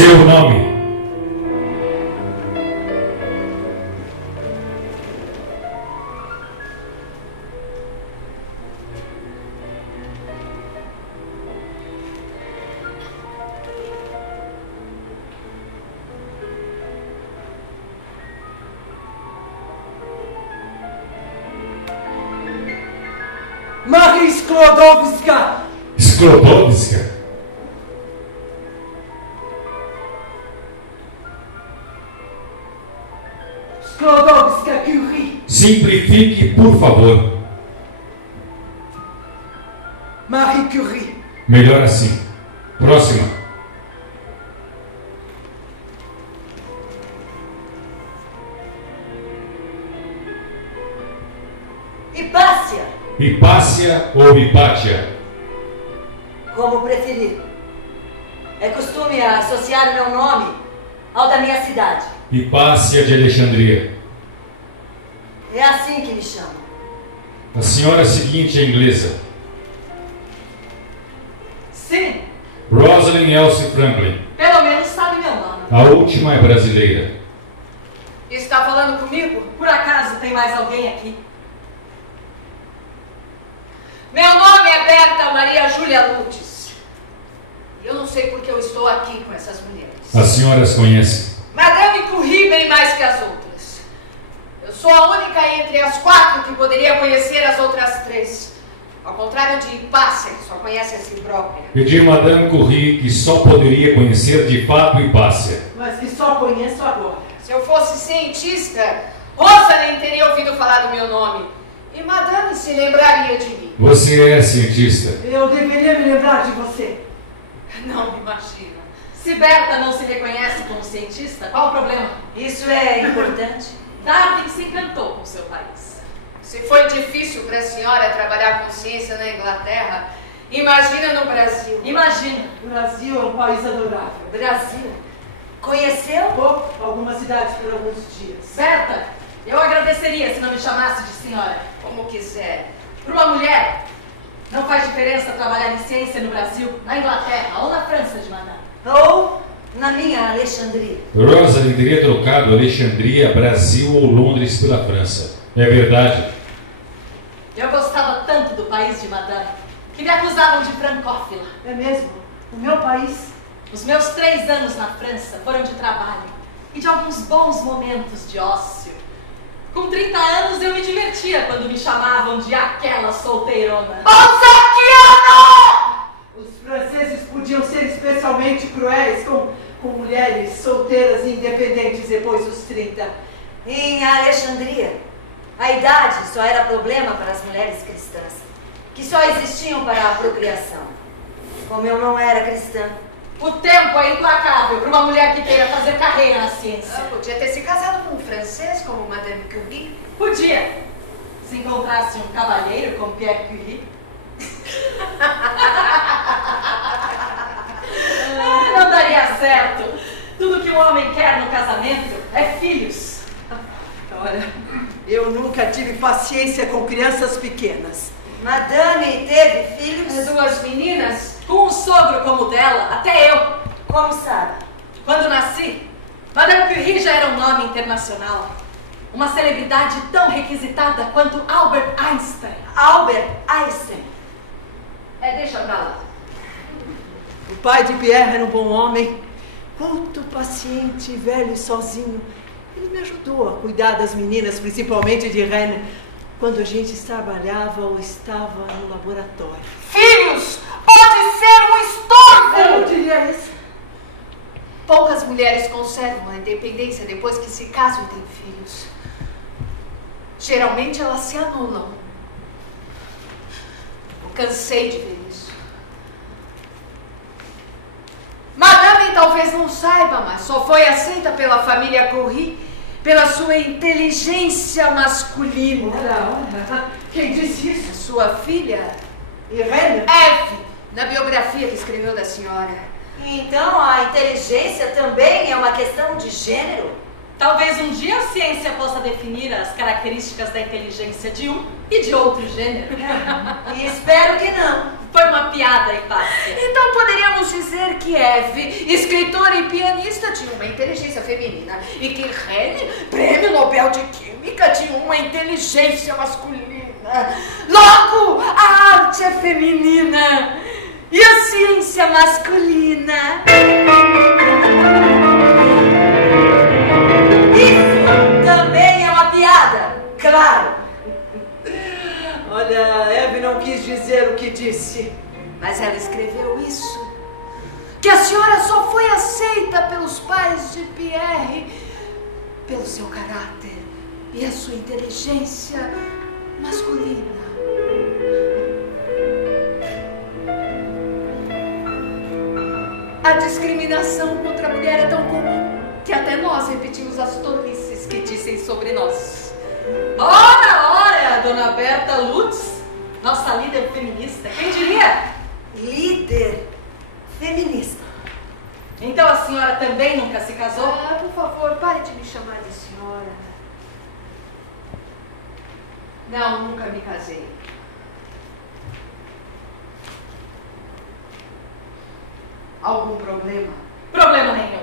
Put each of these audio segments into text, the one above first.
Seu nome. Marie Sklodowska. Sklodowska. Sklodowska Curie. Simplifique, por favor. Marie Curie. Melhor assim. Próxima. Hipácia. Hipácia ou Hipátia? Como preferir. É costume associar meu nome ao da minha cidade. Hipácia de Alexandria. É assim que me chamam. A senhora seguinte é inglesa. Sim, Rosalind Elsie Franklin. pelo menos sabe meu nome. A última é brasileira. Está falando comigo? Por acaso tem mais alguém aqui? Meu nome é Berta Maria Júlia Lutz. E eu não sei porque eu estou aqui com essas mulheres. A senhora as conhece? Madame Curie bem mais que as outras. Eu sou a única entre as 4 que poderia conhecer as outras 3. Ao contrário de Hipácia, que só conhece a si própria. E de Madame Curie, que só poderia conhecer de fato Hipácia. Mas que só conheço agora. Se eu fosse cientista, Rosalind teria ouvido falar do meu nome. E Madame se lembraria de mim. Você é cientista? Eu deveria me lembrar de você. Não me imagina. Se Berta não se reconhece como cientista, qual o problema? Isso é importante. Darwin se encantou com seu país. Se foi difícil para a senhora trabalhar com ciência na Inglaterra, imagina no Brasil. Imagina. O Brasil é um país adorável. Brasil. Conheceu? Pouco, algumas cidades por alguns dias. Berta, eu agradeceria se não me chamasse de senhora. Como quiser. Para uma mulher, não faz diferença trabalhar em ciência no Brasil, na Inglaterra ou na França, de Madame. Ou na minha Alexandria. Rosalind teria trocado Alexandria, Brasil ou Londres pela França. É verdade? Eu gostava tanto do país de Madame que me acusavam de francófila. É mesmo? O meu país? Os meus 3 anos na França foram de trabalho e de alguns bons momentos de ócio. Com 30 anos eu me divertia quando me chamavam de aquela solteirona. Bonsaquiano! Os franceses podiam ser especialmente cruéis com mulheres solteiras e independentes depois dos 30. Em Alexandria, a idade só era problema para as mulheres cristãs, que só existiam para a procriação. Como eu não era cristã. O tempo é implacável para uma mulher que queira fazer carreira na ciência. Podia ter se casado com um francês como Madame Curie. Podia. Se encontrasse um cavalheiro como Pierre Curie. Não daria certo. Tudo que um homem quer no casamento é filhos. Olha, eu nunca tive paciência com crianças pequenas. Madame teve filhos? 2 meninas, com um sogro como o dela, até eu. Como sabe? Quando nasci, Madame Curie já era um nome internacional. Uma celebridade tão requisitada quanto Albert Einstein. Albert Einstein. Deixa pra lá. O pai de Pierre era um bom homem, culto, paciente, velho e sozinho. Ele me ajudou a cuidar das meninas, principalmente de Rennes, quando a gente trabalhava ou estava no laboratório. Filhos! Pode ser um estorvo! Eu diria isso. Poucas mulheres conservam a independência depois que se casam e têm filhos. Geralmente elas se anulam. Eu cansei de ver isso. Madame talvez não saiba, mas só foi aceita pela família Curie pela sua inteligência masculina. Olha, quem disse isso? A sua filha, Irene? Eve, na biografia que escreveu da senhora. Então a inteligência também é uma questão de gênero? Talvez um dia a ciência possa definir as características da inteligência de um E de outro gênero. E espero que não. Foi uma piada, Hipácia. Então poderíamos dizer que Eve, escritora e pianista, tinha uma inteligência feminina e que René, prêmio Nobel de Química, tinha uma inteligência masculina. Logo, a arte é feminina e a ciência masculina. Isso também é uma piada, claro. Olha, Eve não quis dizer o que disse. Mas ela escreveu isso, que a senhora só foi aceita pelos pais de Pierre pelo seu caráter e a sua inteligência masculina. A discriminação contra a mulher é tão comum que até nós repetimos as tolices que dizem sobre nós. Ora, dona Berta Lutz, nossa líder feminista, quem diria? Líder feminista. Então a senhora também nunca se casou? Por favor, pare de me chamar de senhora. Não, nunca me casei. Algum problema? Problema nenhum.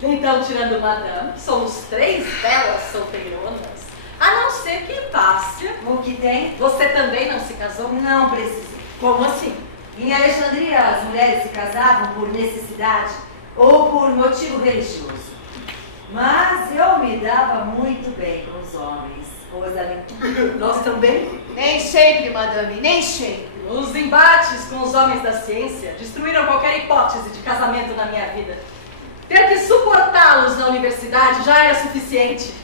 Então, tirando Madame, somos 3 belas solteironas. A não ser que Hipácia, O que tem? você também não se casou? Não precisa. Como assim? Em Alexandria, as mulheres se casavam por necessidade ou por motivo religioso. Mas eu me dava muito bem com os homens, Rosalind. Nós também? Nem sempre, madame, nem sempre. Os embates com os homens da ciência destruíram qualquer hipótese de casamento na minha vida. Ter que suportá-los na universidade já era suficiente.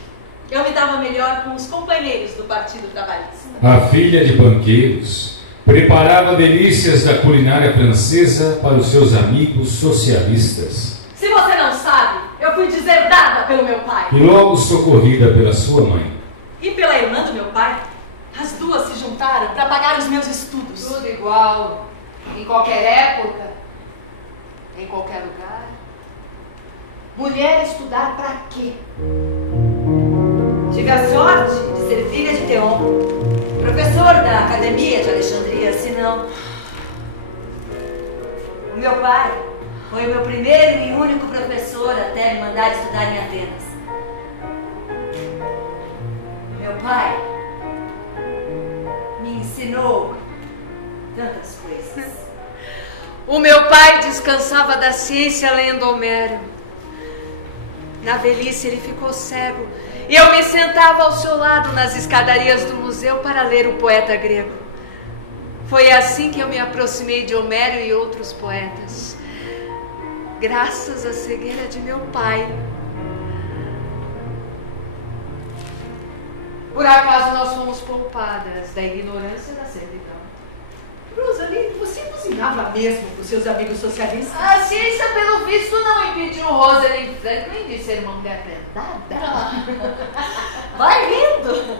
Eu me dava melhor com os companheiros do Partido Trabalhista. A filha de banqueiros preparava delícias da culinária francesa para os seus amigos socialistas. Se você não sabe, eu fui deserdada pelo meu pai. E logo socorrida pela sua mãe. E pela irmã do meu pai. As duas se juntaram para pagar os meus estudos. Tudo igual, em qualquer época, em qualquer lugar. Mulher estudar pra quê? Tive a sorte de ser filha de Theon, professor da Academia de Alexandria, senão... O meu pai foi o meu primeiro e único professor até me mandar estudar em Atenas. Meu pai me ensinou tantas coisas. O meu pai descansava da ciência lendo Homero. Na velhice ele ficou cego e eu me sentava ao seu lado nas escadarias do museu para ler o poeta grego. Foi assim que eu me aproximei de Homero e outros poetas, graças à cegueira de meu pai. Por acaso nós fomos poupadas da ignorância e da servidão. Rosalind, você cozinhava mesmo para os seus amigos socialistas? A ciência, pelo visto, não impediu Rosalind Franklin de ser uma mulher prendada. Vai rindo!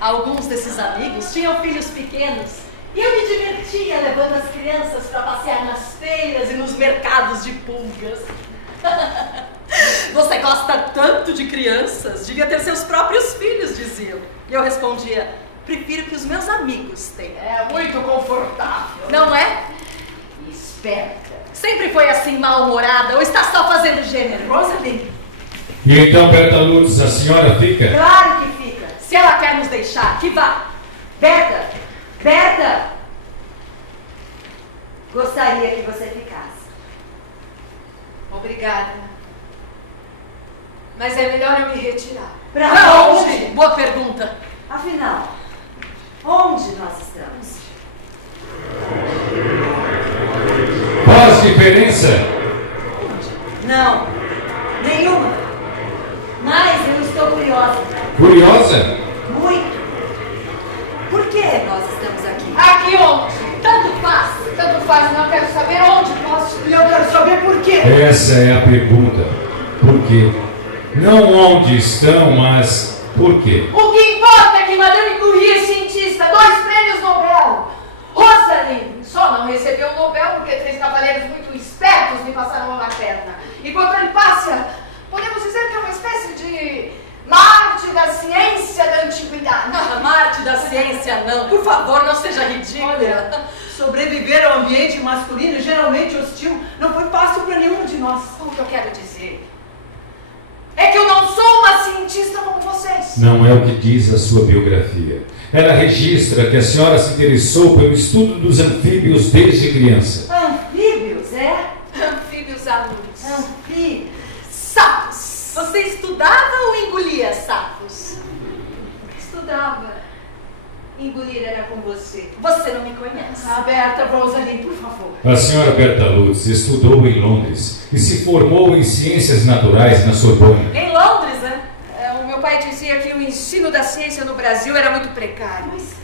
Alguns desses amigos tinham filhos pequenos e eu me divertia levando as crianças para passear nas feiras e nos mercados de pulgas. Você gosta tanto de crianças, devia ter seus próprios filhos, diziam. E eu respondia, prefiro que os meus amigos tenham. É muito confortável. Não é? Esperta. Sempre foi assim mal-humorada ou está só fazendo gênero? Rosalind, E então, Berta Lutz, a senhora fica? Claro que fica. Se ela quer nos deixar, que vá. Berta! Berta! Gostaria que você ficasse. Obrigada. Mas é melhor eu me retirar. Pra Pra onde? onde? Boa pergunta. Afinal, onde nós estamos? Faz diferença? Não, nenhuma. Mas eu estou curiosa. Curiosa? Muito. Por que nós estamos aqui? Aqui onde? Tanto faz. Tanto faz, não quero saber onde posso. e eu quero saber por quê. Essa é a pergunta. Por quê? Não onde estão, mas por quê? O que importa é que Madame Curie é cientista, 2 prêmios Nobel. Rosalind só não recebeu o Nobel porque 3 cavaleiros muito espertos me passaram a mão na perna. Enquanto ele passa, podemos dizer que é uma espécie de Marte da ciência da antiguidade. Ah, Marte da ciência não. Por favor, não seja ridícula. Olha, sobreviver ao ambiente masculino geralmente hostil não foi fácil para nenhum de nós. O que eu quero dizer é que eu não sou uma cientista como vocês. Não é o que diz a sua biografia. Ela registra que a senhora se interessou pelo estudo dos anfíbios desde criança. Anfíbios, é? Anfíbios alunos. Anfíbios. Sapos. Você estudava ou engolia sapos? Estudava. Engolir era com você. Você não me conhece. Berta, Rosalie, por favor. A senhora Berta Lutz estudou em Londres e se formou em ciências naturais na Sorbonne. Em Londres, né? O meu pai dizia que o ensino da ciência no Brasil era muito precário. Mas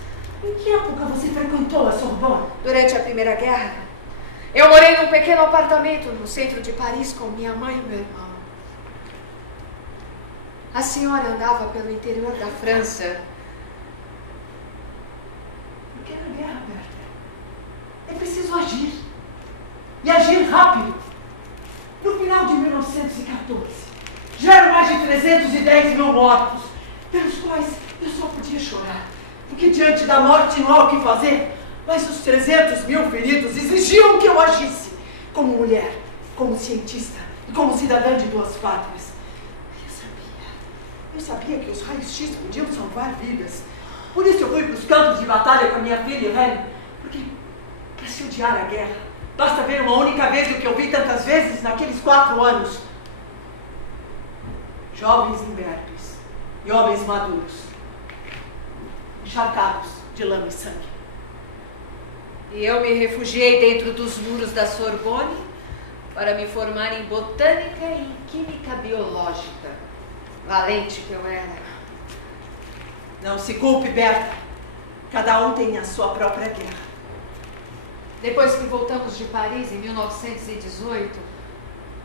em que época você frequentou a Sorbonne? Durante a Primeira Guerra, eu morei num pequeno apartamento no centro de Paris com minha mãe e meu irmão. A senhora andava pelo interior da França. Pequena guerra, Berta. É preciso agir. E agir rápido. No final de 1914, já eram mais de 310 mil mortos, pelos quais eu só podia chorar. Porque diante da morte não há o que fazer. Mas os 300 mil feridos exigiam que eu agisse. Como mulher, como cientista e como cidadã de duas pátrias. Eu sabia que os raios-x podiam salvar vidas. Por isso eu fui para os campos de batalha com a minha filha Irene. Porque, para se odiar a guerra, basta ver uma única vez o que eu vi tantas vezes naqueles 4 anos. Jovens imberbes e homens maduros, encharcados de lama e sangue. E eu me refugiei dentro dos muros da Sorbonne para me formar em botânica e em química biológica. Valente que eu era. Não se culpe, Berta. Cada um tem a sua própria guerra. Depois que voltamos de Paris, em 1918,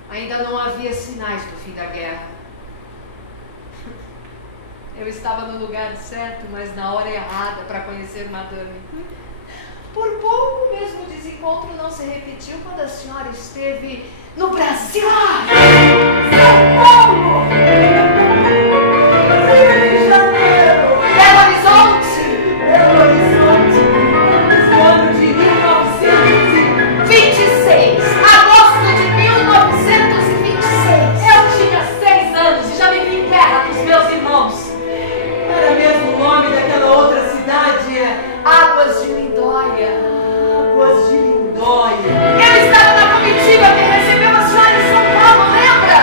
ainda não havia sinais do fim da guerra. Eu estava no lugar certo, mas na hora errada para conhecer Madame. Por pouco, o mesmo desencontro não se repetiu quando a senhora esteve no Brasil. São Paulo! Rio de Janeiro! Belo Horizonte! Belo Horizonte! No ano de 1926! Agosto de 1926! Eu tinha 6 anos e já vivi em guerra com os meus irmãos. Era mesmo o nome daquela outra cidade? Águas de Lindóia. Águas de Lindóia. Eu estava na comitiva que recebeu a senhora em São Paulo, lembra?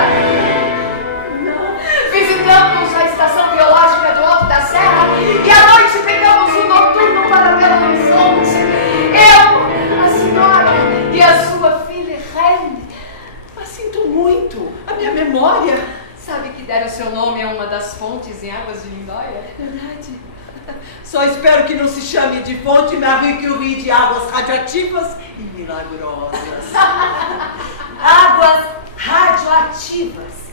Não. Visitamos a estação biológica do Alto da Serra e à noite pegamos um noturno para Belo Horizonte. Eu, a senhora e a sua filha Irene. Mas sinto muito. A minha memória. Sabe que deram seu nome a uma das fontes em Águas de Lindóia? Verdade. Só espero que não se chame de fonte Marie Curie de águas radioativas e milagrosas. Águas radioativas.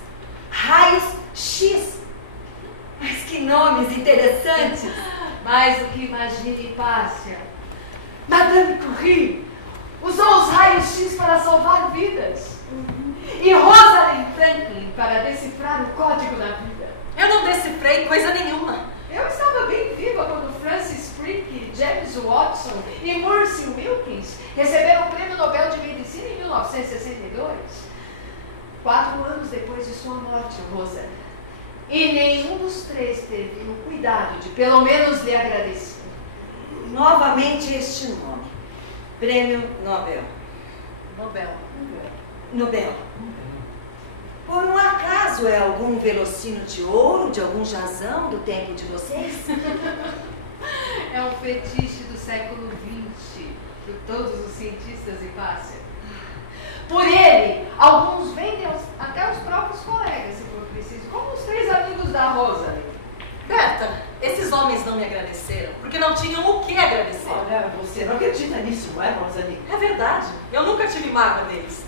Raios X. Mas que nomes interessantes. Mais do que imagine, Pássia. Madame Curie usou os raios-x para salvar vidas. E Rosalind Franklin para decifrar o código da vida. Eu não decifrei coisa nenhuma. Eu estava bem viva quando Francis Crick, James Watson e Mercy Wilkins receberam o Prêmio Nobel de Medicina em 1962. 4 anos depois de sua morte, Rosa. E nenhum dos 3 teve o cuidado de pelo menos lhe agradecer. Novamente este nome. Prêmio Nobel. Nobel. Por um acaso é algum velocino de ouro, de algum jazão do tempo de vocês? É um fetiche do século XX, de todos os cientistas e Pássia. Por ele, alguns vendem até os próprios colegas, se for preciso, como os 3 amigos da Rosa. Berta, esses homens não me agradeceram porque não tinham o que agradecer. Olha, você não acredita nisso, não é, Rosalie? É verdade, eu nunca tive mágoa deles.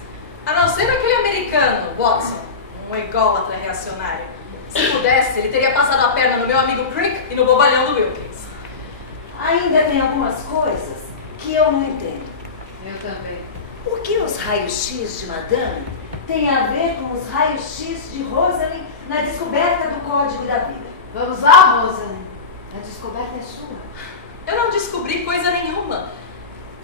A não ser aquele americano, Watson, um ególatra reacionário. Se pudesse, ele teria passado a perna no meu amigo Crick e no bobalhão do Wilkins. Ainda tem algumas coisas que eu não entendo. Eu também. O que os raios-x de Madame têm a ver com os raios-x de Rosalind na descoberta do código da vida? Vamos lá, Rosalie. A descoberta é sua. Eu não descobri coisa nenhuma.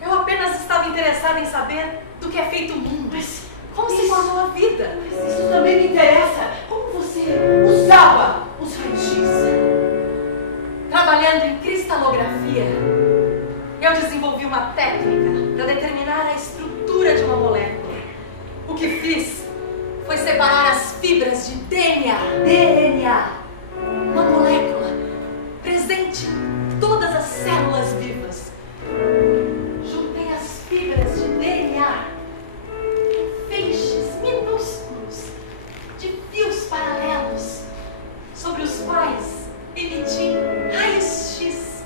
Eu apenas estava interessada em saber do que é feito o mundo. Mas como se isso- formou a vida. Mas isso também me interessa. Como você usava os raios-x? Trabalhando em cristalografia, eu desenvolvi uma técnica para determinar a estrutura de uma molécula. O que fiz foi separar as fibras de DNA. DNA. Uma molécula presente em todas as células vivas. Juntei as fibras de DNA em feixes minúsculos de fios paralelos sobre os quais emiti raios-x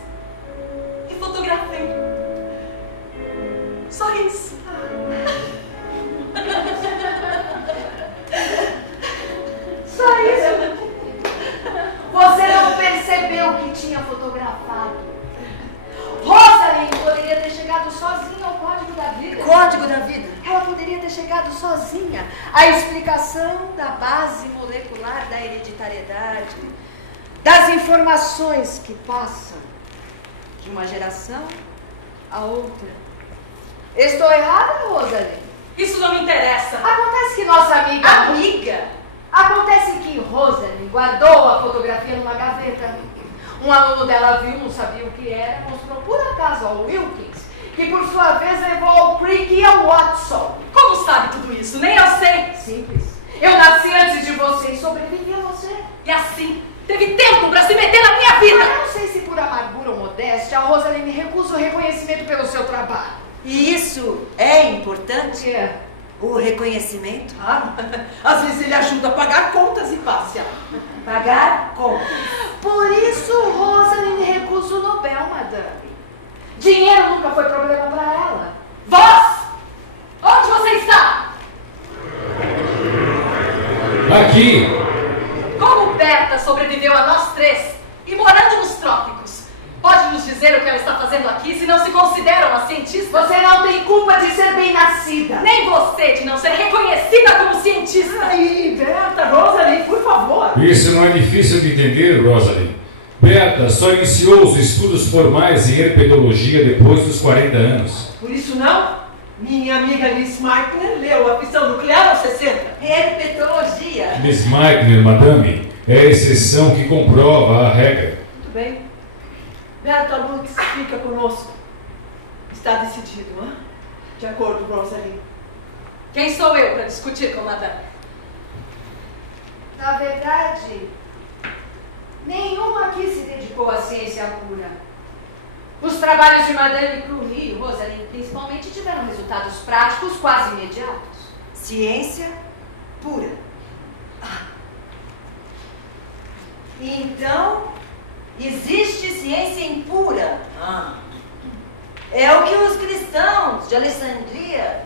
e fotografei. Só isso. Só isso. Você não percebeu que tinha fotografado. Rosalie poderia ter chegado sozinha ao código da vida. Código da vida. Ela poderia ter chegado sozinha à explicação da base molecular da hereditariedade, das informações que passam de uma geração a outra. Estou errada, Rosalie? Isso não me interessa. Acontece que nossa amiga... Amiga? Acontece que Rosalie guardou a fotografia numa gaveta. Um aluno dela viu, não sabia o que era, mostrou por acaso ao Wilkins, que por sua vez levou ao Crick e ao Watson. Como sabe tudo isso? Nem eu sei. Simples. Eu nasci antes de você e sobrevivi a você. E assim, teve tempo para se meter na minha vida. Eu não sei se por amargura ou modéstia, a Rosalie me recusa o reconhecimento pelo seu trabalho. E isso é importante? É. O reconhecimento? Ah, às vezes ele ajuda a pagar contas e passe. Pagar contas. Por isso, Rosalie me recusa o Nobel, madame. Dinheiro nunca foi problema para ela. Vós! Onde você está? Aqui! Como Berta sobreviveu a nós três e morando nos trópicos? Pode nos dizer o que ela está fazendo aqui se não se considera uma cientista? Você não tem culpa de ser bem-nascida. Nem você de não ser reconhecida como cientista. Aí, Berta, Rosalie, por favor. Isso não é difícil de entender, Rosalie. Berta só iniciou os estudos formais em herpetologia depois dos 40 anos. Por isso não, minha amiga Liz Meitner leu a fissão nuclear aos 60. Herpetologia. Miss Meitner, madame, é a exceção que comprova a regra. Muito bem. Berta Lutz fica conosco. Está decidido, hã? De acordo, Rosalie. Quem sou eu para discutir com a madame? Na verdade, nenhum aqui se dedicou à ciência pura. Os trabalhos de Madame Curie e Rosalie, principalmente, tiveram resultados práticos quase imediatos. Ciência pura. Então, existe ciência impura. É o que os cristãos de Alexandria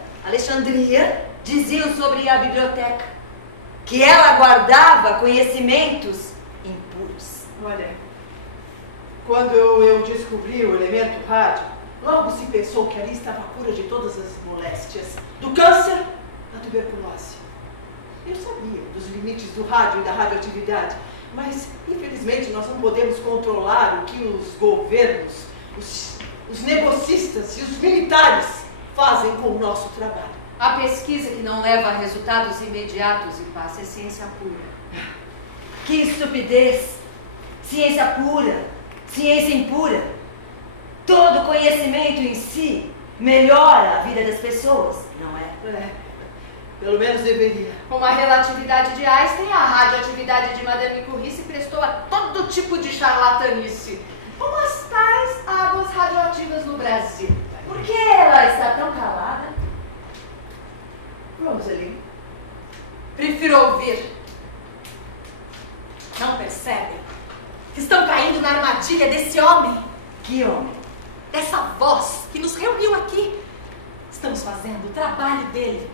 diziam sobre a biblioteca, que ela guardava conhecimentos impuros. Olha, quando eu descobri o elemento rádio, logo se pensou que ali estava a cura de todas as moléstias, do câncer à tuberculose. Eu sabia dos limites do rádio e da radioatividade, mas infelizmente nós não podemos controlar o que os governos, os negocistas e os militares fazem com o nosso trabalho. A pesquisa que não leva a resultados imediatos e passa é ciência pura. Que estupidez! Ciência pura, ciência impura. Todo conhecimento em si melhora a vida das pessoas, não é? Pelo menos deveria. Com a relatividade de Einstein, a radioatividade de Madame Curie se prestou a todo tipo de charlatanice, como as tais águas radioativas no Brasil. Por que ela está tão calada? Rosalie, Prefiro ouvir. Não percebem que estão caindo na armadilha desse homem? Que homem? Dessa voz que nos reuniu aqui. Estamos fazendo o trabalho dele.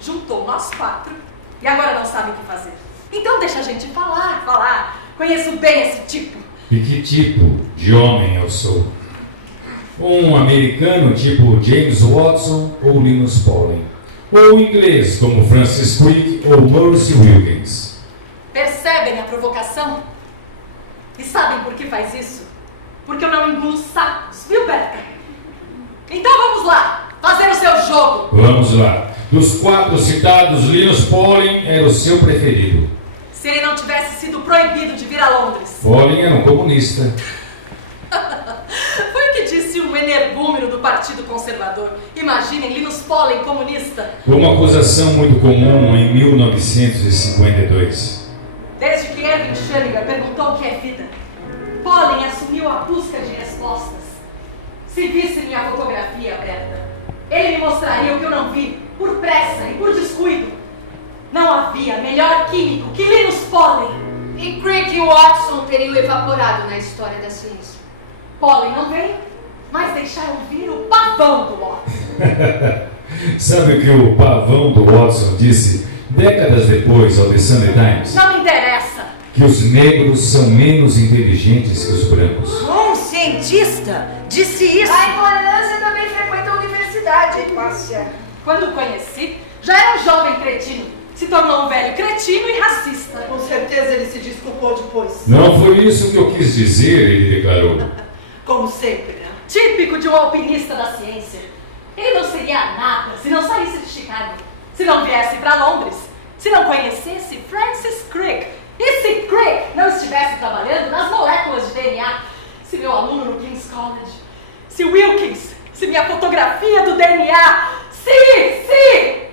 Juntou nós quatro e agora não sabe o que fazer. Então deixa a gente falar. Conheço bem esse tipo. E que tipo de homem eu sou? Um americano tipo James Watson ou Linus Pauling? Ou inglês como Francis Crick ou Mercy Wilkins? Percebem a provocação? E sabem por que faz isso? Porque eu não engulo sapos, viu, Berta? Então vamos lá, fazer o seu jogo. Vamos lá. Dos 4 citados, Linus Pauling era o seu preferido. Se ele não tivesse sido proibido de vir a Londres. Pauling era um comunista. Foi o que disse um energúmeno do Partido Conservador. Imaginem, Linus Pauling, comunista. Uma acusação muito comum em 1952. Desde que Erwin Schrödinger perguntou o que é vida, Pauling assumiu a busca de respostas. Se visse minha fotografia, Berta, ele me mostraria o que eu não vi, por pressa e por descuido. Não havia melhor químico que Linus Pauling. E Crick e Watson teriam evaporado na história da ciência. Pauling não veio, mas deixaram vir o pavão do Watson. Sabe o que o pavão do Watson disse décadas depois ao The Sunday Times? Não me interessa. Que os negros são menos inteligentes que os brancos. Um cientista disse isso. A intolerância também frequenta a universidade, hein, Márcia? Quando o conheci, já era um jovem cretino. Se tornou um velho cretino e racista. Com certeza ele se desculpou depois. Não foi isso que eu quis dizer, ele declarou. Como sempre, né? Típico de um alpinista da ciência. Ele não seria nada se não saísse de Chicago, se não viesse para Londres, se não conhecesse Francis Crick. E se Crick não estivesse trabalhando nas moléculas de DNA, se meu aluno no King's College, se Wilkins, se minha fotografia do DNA, se...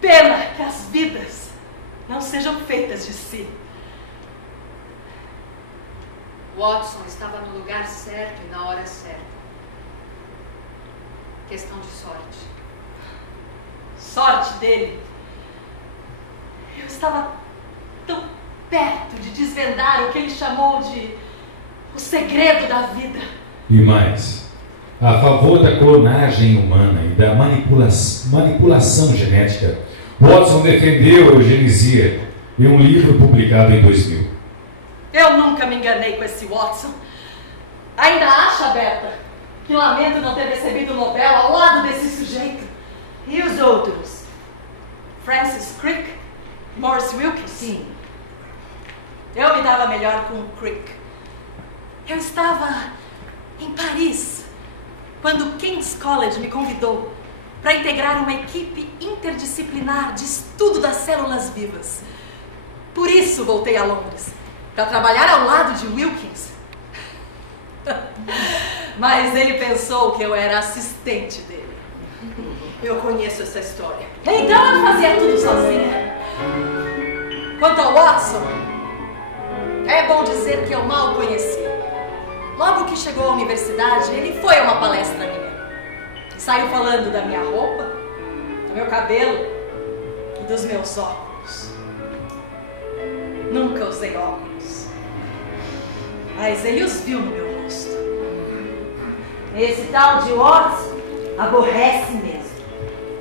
Pena que as vidas não sejam feitas de si. Watson estava no lugar certo e na hora certa. Questão de sorte. Sorte dele. Eu estava tão perto de desvendar o que ele chamou de o segredo da vida. E mais, a favor da clonagem humana e da manipulação genética, Watson defendeu a eugenia em um livro publicado em 2000. Eu nunca me enganei com esse Watson. Ainda acha, Berta, que lamento não ter recebido o Nobel ao lado desse sujeito? E os outros? Francis Crick? Morris Wilkins? Sim. Eu me dava melhor com o Crick. Eu estava em Paris quando o King's College me convidou para integrar uma equipe interdisciplinar de estudo das células vivas. Por isso voltei a Londres, para trabalhar ao lado de Wilkins. Mas ele pensou que eu era assistente dele. Eu conheço essa história. Então eu fazia tudo sozinha. Quanto ao Watson, é bom dizer que eu mal o conheci. Logo que chegou à universidade, ele foi a uma palestra minha. Saiu falando da minha roupa, do meu cabelo e dos meus óculos. Nunca usei óculos, mas ele os viu no meu rosto. Esse tal de Watson aborrece mesmo.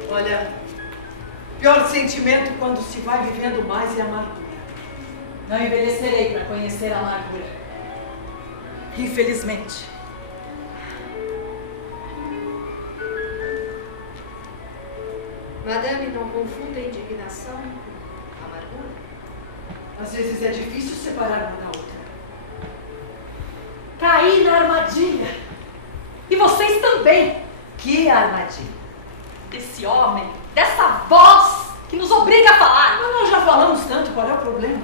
Olha, pior sentimento quando se vai vivendo mais é a amargura. Não envelhecerei para conhecer a amargura. Infelizmente. Madame, não confunda indignação com amargura? Às vezes é difícil separar uma da outra. Caí na armadilha. E vocês também. Que armadilha. Desse homem, dessa voz que nos obriga a falar. Mas nós já falamos tanto, qual é o problema?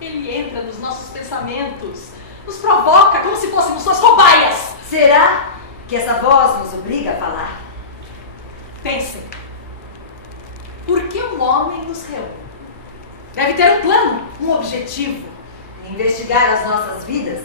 Ele entra nos nossos pensamentos, nos provoca como se fôssemos suas cobaias. Será que essa voz nos obriga a falar? Pensem. Por que um homem nos reúne? Deve ter um plano, um objetivo. Investigar as nossas vidas,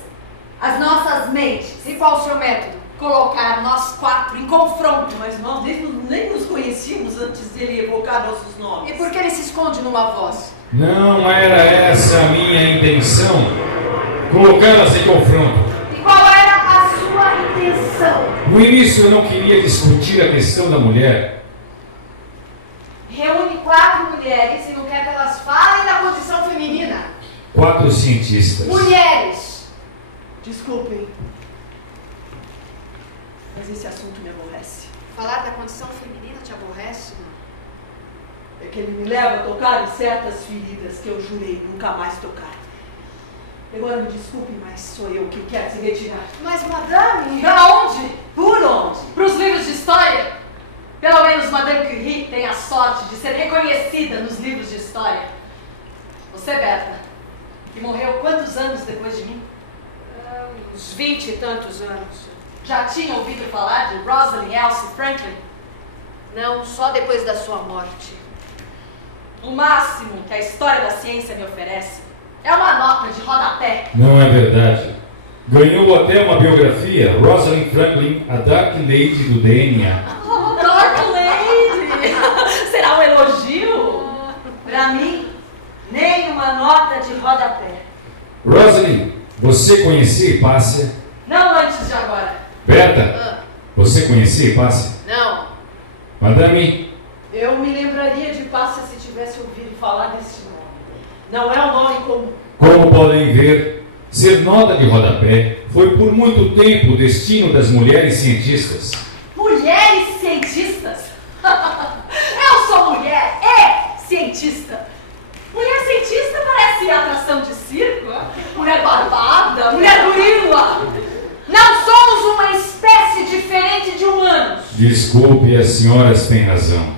as nossas mentes. E qual o seu método? Colocar nós 4 em confronto. Mas nós nem nos conhecíamos antes dele evocar nossos nomes. E por que ele se esconde numa voz? Não era essa a minha intenção, colocá-las em confronto. E qual era a sua intenção? No início eu não queria discutir a questão da mulher. Reúne 4 mulheres e não quer que elas falem da condição feminina. 4 cientistas. Mulheres! Desculpem, mas esse assunto me aborrece. Falar da condição feminina te aborrece? É que ele me leva a tocar em certas feridas que eu jurei nunca mais tocar. Agora me desculpe, mas sou eu que quero se retirar. Mas, madame... Aonde? Por onde? Para os livros de história? Pelo menos Madame Curie tem a sorte de ser reconhecida nos livros de história. Você, Berta, que morreu quantos anos depois de mim? Uns 20 e tantos anos. Já tinha ouvido falar de Rosalind Elsie Franklin? Não, só depois da sua morte. O máximo que a história da ciência me oferece é uma nota de rodapé. Não é verdade. Ganhou até uma biografia, Rosalind Franklin, a Dark Lady do DNA. Oh, Dark Lady! Será um elogio? Pra mim, nem uma nota de rodapé. Rosalind, você conhecia Hipácia? Não antes de agora. Berta, você conhecia Hipácia? Não. Madame, Eu me lembraria de Hipácia se tivesse ouvido falar desse nome. Não é um nome comum. como podem ver, ser nota de rodapé foi por muito tempo o destino das mulheres cientistas. Mulheres cientistas? Eu sou mulher e cientista. Mulher cientista parece atração de circo. Mulher barbada, mulher gorila. Não somos uma espécie diferente de humanos. Desculpe, as senhoras têm razão.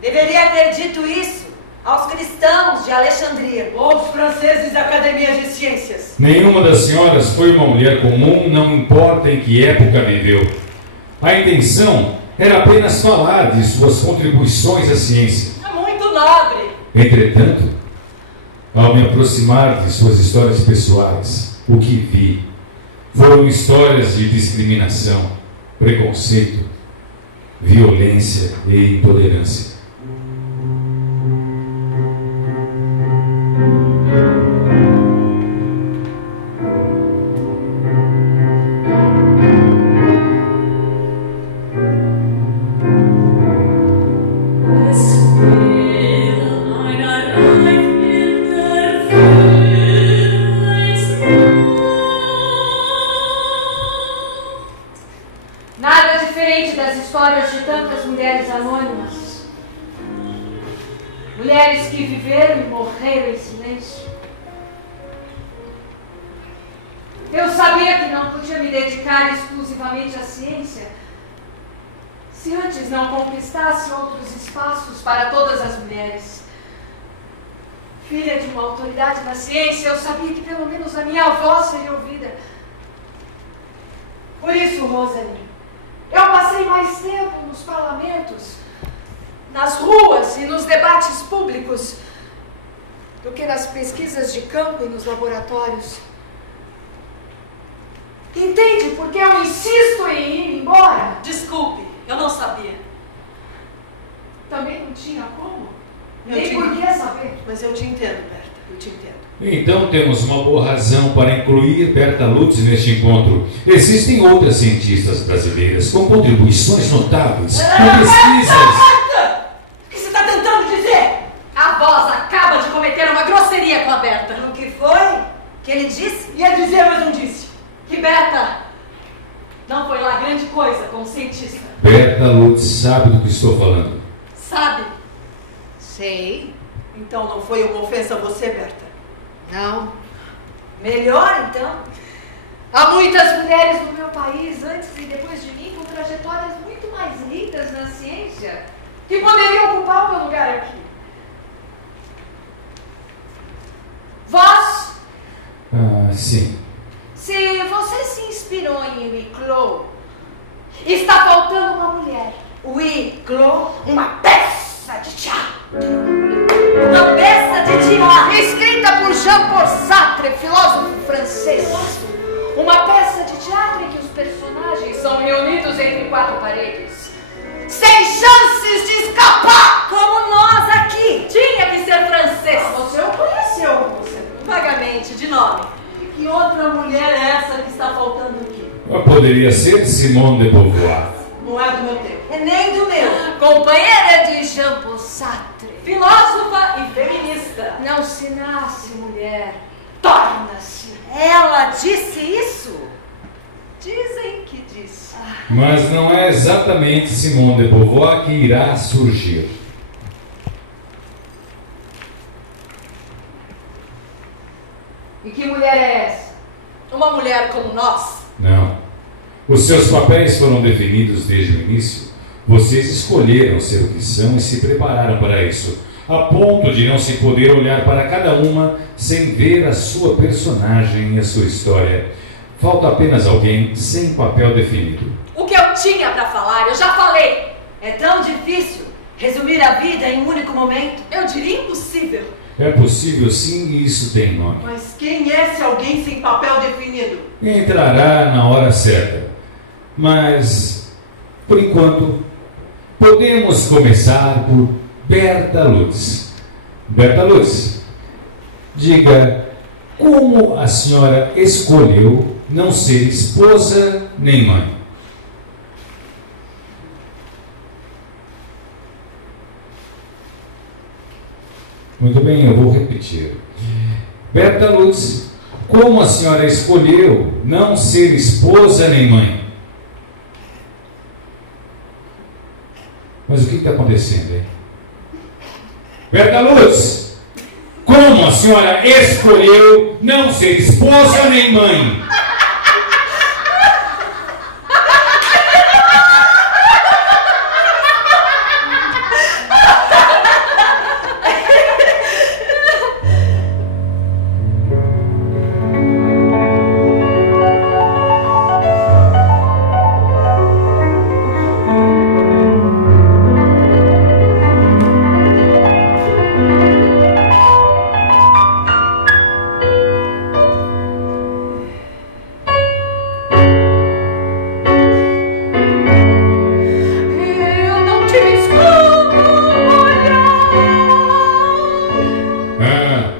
Deveria ter dito isso aos cristãos de Alexandria. Ou os franceses da Academia de Ciências. Nenhuma das senhoras foi uma mulher comum, não importa em que época viveu. A intenção era apenas falar de suas contribuições à ciência. É muito nobre. Entretanto, ao me aproximar de suas histórias pessoais, o que vi foram histórias de discriminação, preconceito, violência e intolerância. Nada diferente das histórias de tantas mulheres anônimas. Mulheres que viveram e morreram em silêncio. Eu sabia que não podia me dedicar exclusivamente à ciência se antes não conquistasse outros espaços para todas as mulheres. Filha de uma autoridade na ciência, eu sabia que pelo menos a minha voz seria ouvida. Por isso, Rosalind, eu passei mais tempo nos parlamentos, nas ruas e nos debates públicos do que nas pesquisas de campo e nos laboratórios. Entende por que eu insisto em ir embora? Desculpe, eu não sabia. Também não tinha como. Eu Nem te- por que saber. Mas eu te entendo, Berta. Eu te entendo. Então temos uma boa razão para incluir Berta Lutz neste encontro. Existem outras cientistas brasileiras com contribuições notáveis, com pesquisas. O que você está tentando dizer? A voz acaba de cometer uma grosseria com a Berta. O que foi que ele disse? Ia dizer, mas não disse. Que Berta não foi lá grande coisa como cientista. Berta Lutz sabe do que estou falando. Sabe? Sei. Então não foi uma ofensa a você, Berta? Não. Melhor, então? Há muitas mulheres no meu país, antes e depois de mim, com trajetórias muito mais ricas na ciência, que poderiam ocupar o meu lugar aqui. Vós, Sim. se você se inspirou em Wicklow, está faltando uma mulher. Wicklow, Uma peça de teatro. uma peça de teatro. Escrita por Jean-Paul Sartre, filósofo francês. Uma peça de teatro em que os personagens são reunidos entre quatro paredes, sem chances de escapar. Como nós aqui. Tinha que ser francês. Você o conheceu, você. Vagamente, de nome. E que outra mulher é essa que está faltando aqui? Poderia ser Simone de Beauvoir. Não é do meu tempo. É nem do meu. Companheira de Jean-Paul Sartre. Filósofa e feminista. Não se nasce mulher, torna-se. Ela disse isso? Dizem que disse. Mas não é exatamente Simone de Beauvoir que irá surgir. E que mulher é uma mulher como nós? Não. Os seus papéis foram definidos desde o início. Vocês escolheram ser o que são e se prepararam para isso, a ponto de não se poder olhar para cada uma sem ver a sua personagem e a sua história. Falta apenas alguém sem papel definido. O que eu tinha para falar, eu já falei. É tão difícil resumir a vida em um único momento. Eu diria impossível. É possível sim, e isso tem nome. Mas quem é esse alguém sem papel definido? Entrará na hora certa. Mas, por enquanto, podemos começar por Berta Lutz. Berta Lutz, diga como a senhora escolheu não ser esposa nem mãe. Muito bem, eu vou repetir. Berta Lutz, como a senhora escolheu não ser esposa nem mãe? Mas o que está acontecendo aí? Berta Lutz, como a senhora escolheu não ser esposa nem mãe?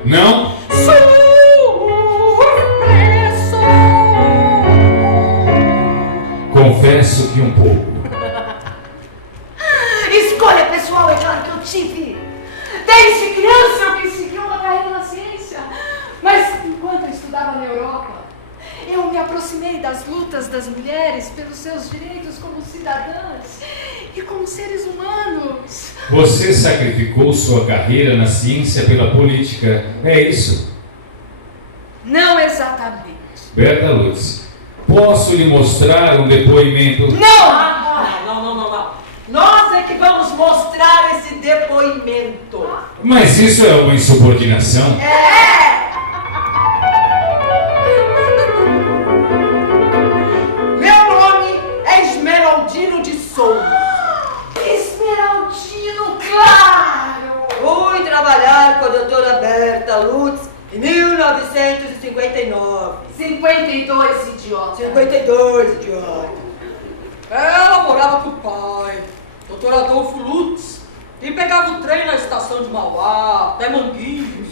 Não? Confesso que um pouco. Escolha pessoal, é claro que eu tive. Desde criança eu quis seguir uma carreira na ciência. Mas enquanto eu estudava na Europa, eu me aproximei das lutas das mulheres pelos seus direitos como cidadãs e como seres humanos. Você sacrificou sua carreira na ciência pela política, é isso? Não exatamente. Berta Lutz, posso lhe mostrar um depoimento? Não. Nós é que vamos mostrar esse depoimento. Mas isso é uma insubordinação. Meu nome é Esmeraldino de Souza. Esmeraldino, claro! Fui trabalhar com a doutora Berta Lutz em 1959. 52, idiota. 52, idiota. Ela morava com o pai, Dr. Adolfo Lutz, e pegava o trem na estação de Mauá, até Manguinhos.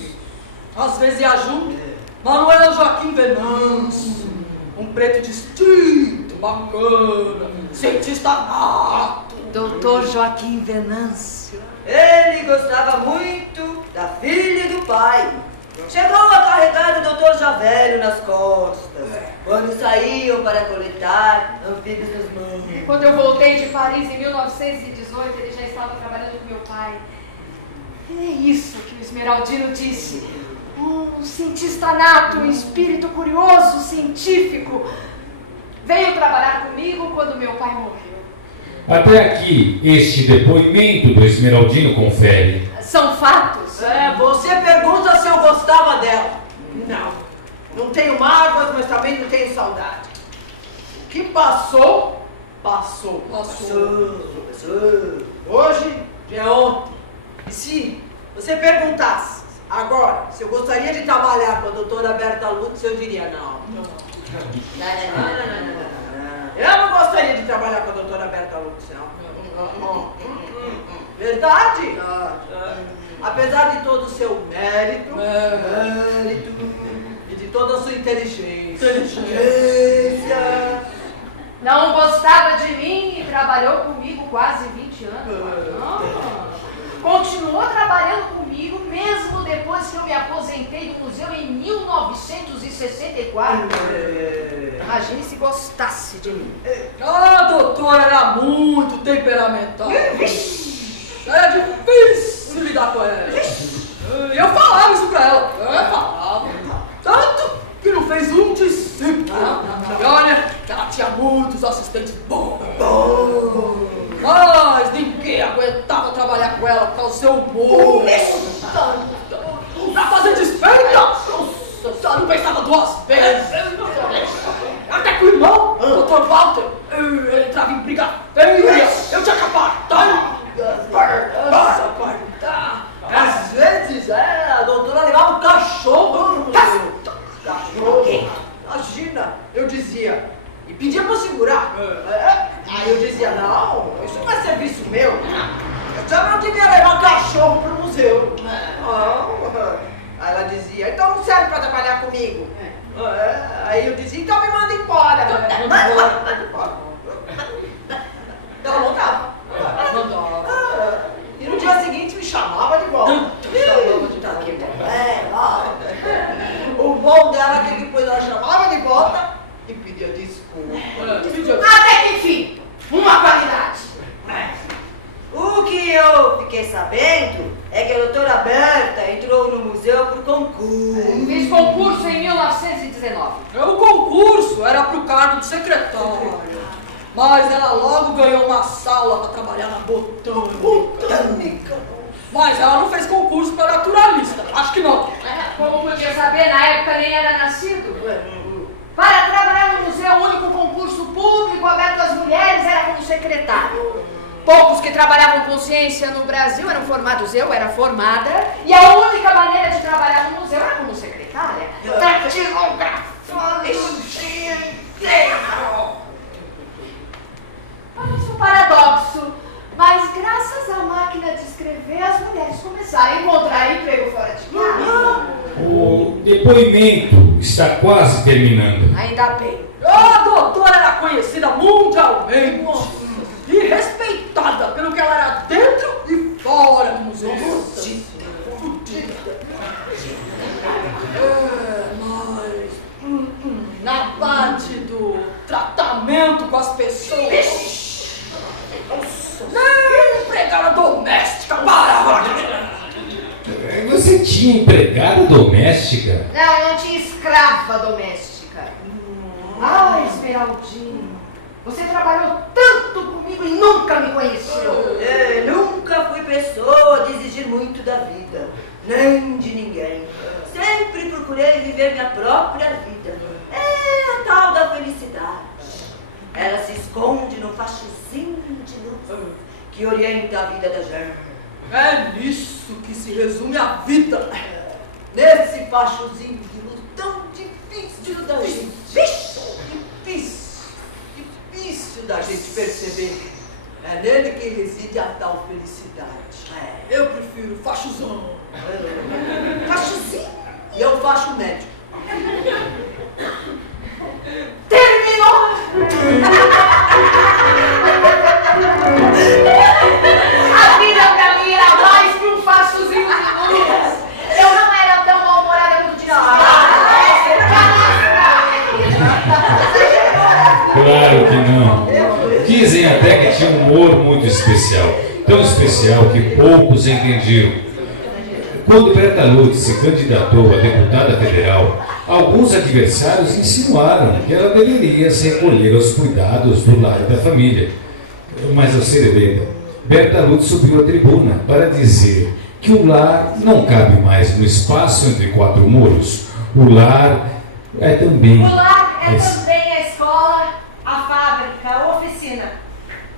Às vezes ia junto, Manuel Joaquim Venâncio, um preto distinto, bacana, cientista nato. Doutor Joaquim Venâncio. Ele gostava muito da filha e do pai. Chegou a carregar o doutor já velho nas costas, quando saíam para coletar anfíbios nos manos. Quando eu voltei de Paris em 1918, ele já estava trabalhando com meu pai. E é isso que o Esmeraldino disse. Um cientista nato, um espírito curioso, científico. Veio trabalhar comigo quando meu pai morreu. Até aqui, este depoimento do Esmeraldino confere. São fatos. Você pergunta se eu gostava dela. Não tenho mágoas, mas também não tenho saudade. O que passou, passou. Hoje já é ontem. E se você perguntasse agora se eu gostaria de trabalhar com a doutora Berta Lutz, eu diria não. Eu não gostaria de trabalhar com a doutora Berta Lutz, não. Verdade? Apesar de todo o seu mérito e de toda a sua inteligência. Não gostava de mim e trabalhou comigo quase 20 anos. Continuou trabalhando comigo mesmo depois que eu me aposentei do museu em 1964. Imagine se gostasse de mim. A doutora era muito temperamental. Era difícil lidar com ela. Eu falava isso pra ela. Falava. Tanto que não fez um de princípio. E olha, ela tinha muitos assistentes bons. Mas ninguém aguentava trabalhar com ela por causa do seu humor. Pra fazer desfeita, só não pensava duas vezes. Até que o irmão, o Dr. Walter, ele entrava em briga feia. Eu tinha que apartar. Às vezes, a doutora levava um cachorro no museu. Cachorro? Imagina, eu dizia, e pedia pra segurar. Aí eu dizia, não, isso não é serviço meu. Eu já não devia levar cachorro pro museu. Não. Aí ela dizia, então não serve pra trabalhar comigo. Aí eu dizia, então me manda embora. Manda embora. Ela voltava. E no dia seguinte me chamava de volta. O bom dela é que depois ela chamava de volta e pedia desculpa. Até que enfim, uma qualidade. O que eu fiquei sabendo é que a doutora Berta entrou no museu por concurso. Fiz concurso em 1919. O concurso era pro cargo de secretária. Mas ela logo ganhou uma sala para trabalhar na botânica. Mas ela não fez concurso para naturalista. Acho que não. Como podia saber, na época nem era nascido. Para trabalhar no museu, o único concurso público aberto às mulheres era como secretário. Poucos que trabalhavam com ciência no Brasil eram formados, eu era formada, e a única maneira de trabalhar no museu era como secretária. Datilografando o dia inteiro. Parece um paradoxo, mas graças à máquina de escrever, as mulheres começaram a encontrar emprego fora de casa. O depoimento está quase terminando. Ainda bem. A doutora era conhecida mundialmente e respeitada pelo que ela era dentro e fora do museu. Mas na parte do tratamento com as pessoas, nem empregada doméstica parava. Você tinha empregada doméstica? Não, eu não tinha escrava doméstica. Ah, Esmeraldinho, você trabalhou tanto comigo e nunca me conheceu. Nunca fui pessoa de exigir muito da vida, nem de ninguém. Sempre procurei viver minha própria vida. É a tal da felicidade. Ela se esconde no fachozinho de luz que orienta a vida da gente. É nisso que se resume a vida. Nesse fachozinho de luz tão difícil da gente. Difícil da gente perceber. É nele que reside a tal felicidade. Eu prefiro fachozão. Fachozinho. E eu facho médio. Terminou! A vida pra mim era mais que um fachozinho de luz. Eu não era tão mal-humorada quanto tinha. Claro que não. Dizem até que tinha um humor muito especial. Tão especial que poucos entendiam. Quando Berta Lutz se candidatou a deputada federal, alguns adversários insinuaram que ela deveria se recolher aos cuidados do lar da família. Mas ao ser eleita, Berta Lutz subiu à tribuna para dizer que o lar não cabe mais no espaço entre quatro muros. O lar é também... O lar é também a escola, a fábrica, a oficina.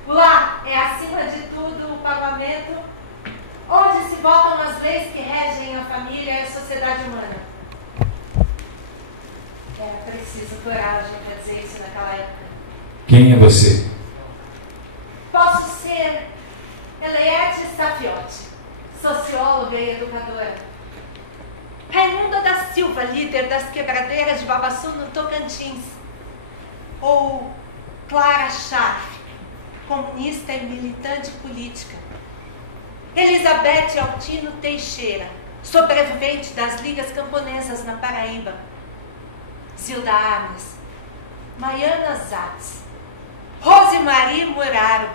O lar é, acima de tudo, o parlamento, onde se votam as leis que regem a família e a sociedade humana. Era preciso coragem para dizer isso naquela época. Quem é você? Posso ser Eliette Stafiotti, socióloga e educadora. Raimunda da Silva, líder das quebradeiras de Babaçu, no Tocantins. Ou Clara Scharf, comunista e militante política. Elizabeth Altino Teixeira, sobrevivente das ligas camponesas na Paraíba. Zilda Arnes, Maiana Zatz, Rosemarie Muraro,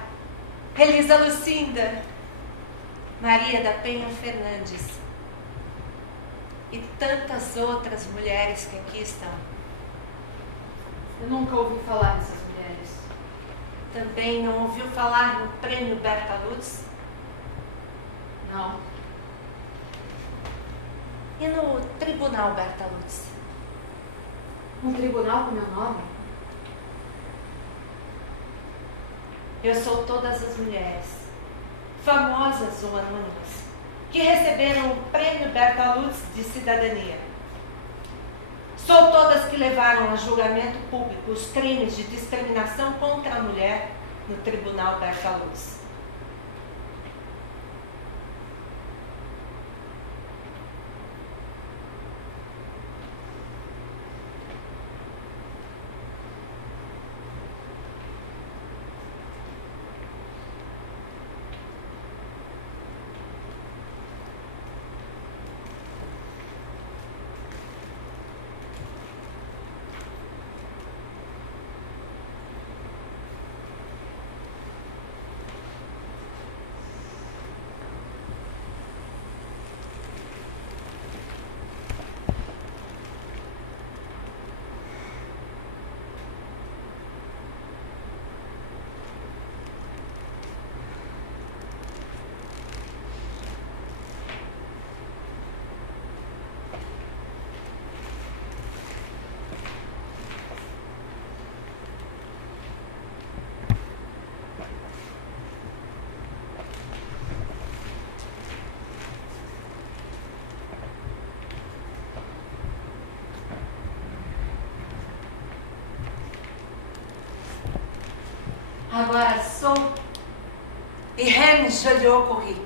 Elisa Lucinda, Maria da Penha Fernandes e tantas outras mulheres que aqui estão. Eu nunca ouvi falar nessas mulheres. Também não ouviu falar no prêmio Bertoluzzi? Não. E no Tribunal Bertoluzzi? Um tribunal com meu nome? Eu sou todas as mulheres, famosas ou anônimas, que receberam o prêmio Bertoluzzi de cidadania. Sou todas que levaram a julgamento público os crimes de discriminação contra a mulher no Tribunal Bertoluzzi. Agora sou Irène Joliot-Curie.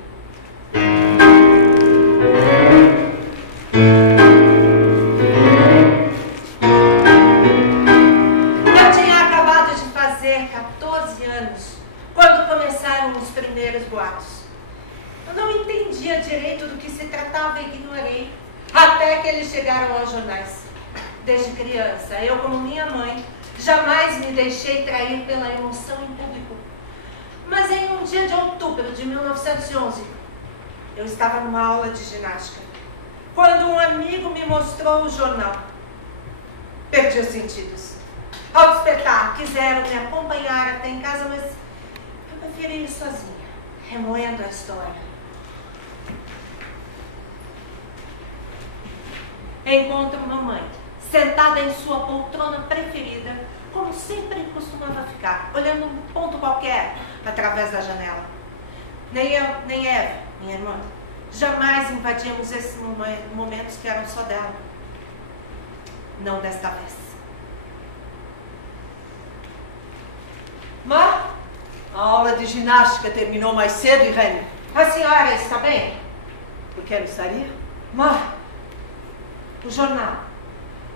Eu tinha acabado de fazer 14 anos quando começaram os primeiros boatos. Eu não entendia direito do que se tratava e ignorei, até que eles chegaram aos jornais. Desde criança, eu, como minha mãe, jamais me deixei trair pela emoção em público. Mas em um dia de outubro de 1911, eu estava numa aula de ginástica, quando um amigo me mostrou o jornal. Perdi os sentidos. Ao despertar, quiseram me acompanhar até em casa, mas eu preferi ir sozinha, remoendo a história. Encontro mamãe, sentada em sua poltrona preferida, como sempre costumava ficar, olhando um ponto qualquer através da janela. Nem eu, nem Eva, minha irmã, jamais invadíamos esses momentos que eram só dela. Não desta vez. Mas a aula de ginástica terminou mais cedo, Irene. A senhora está bem? Eu quero estaria. Mãe, o jornal.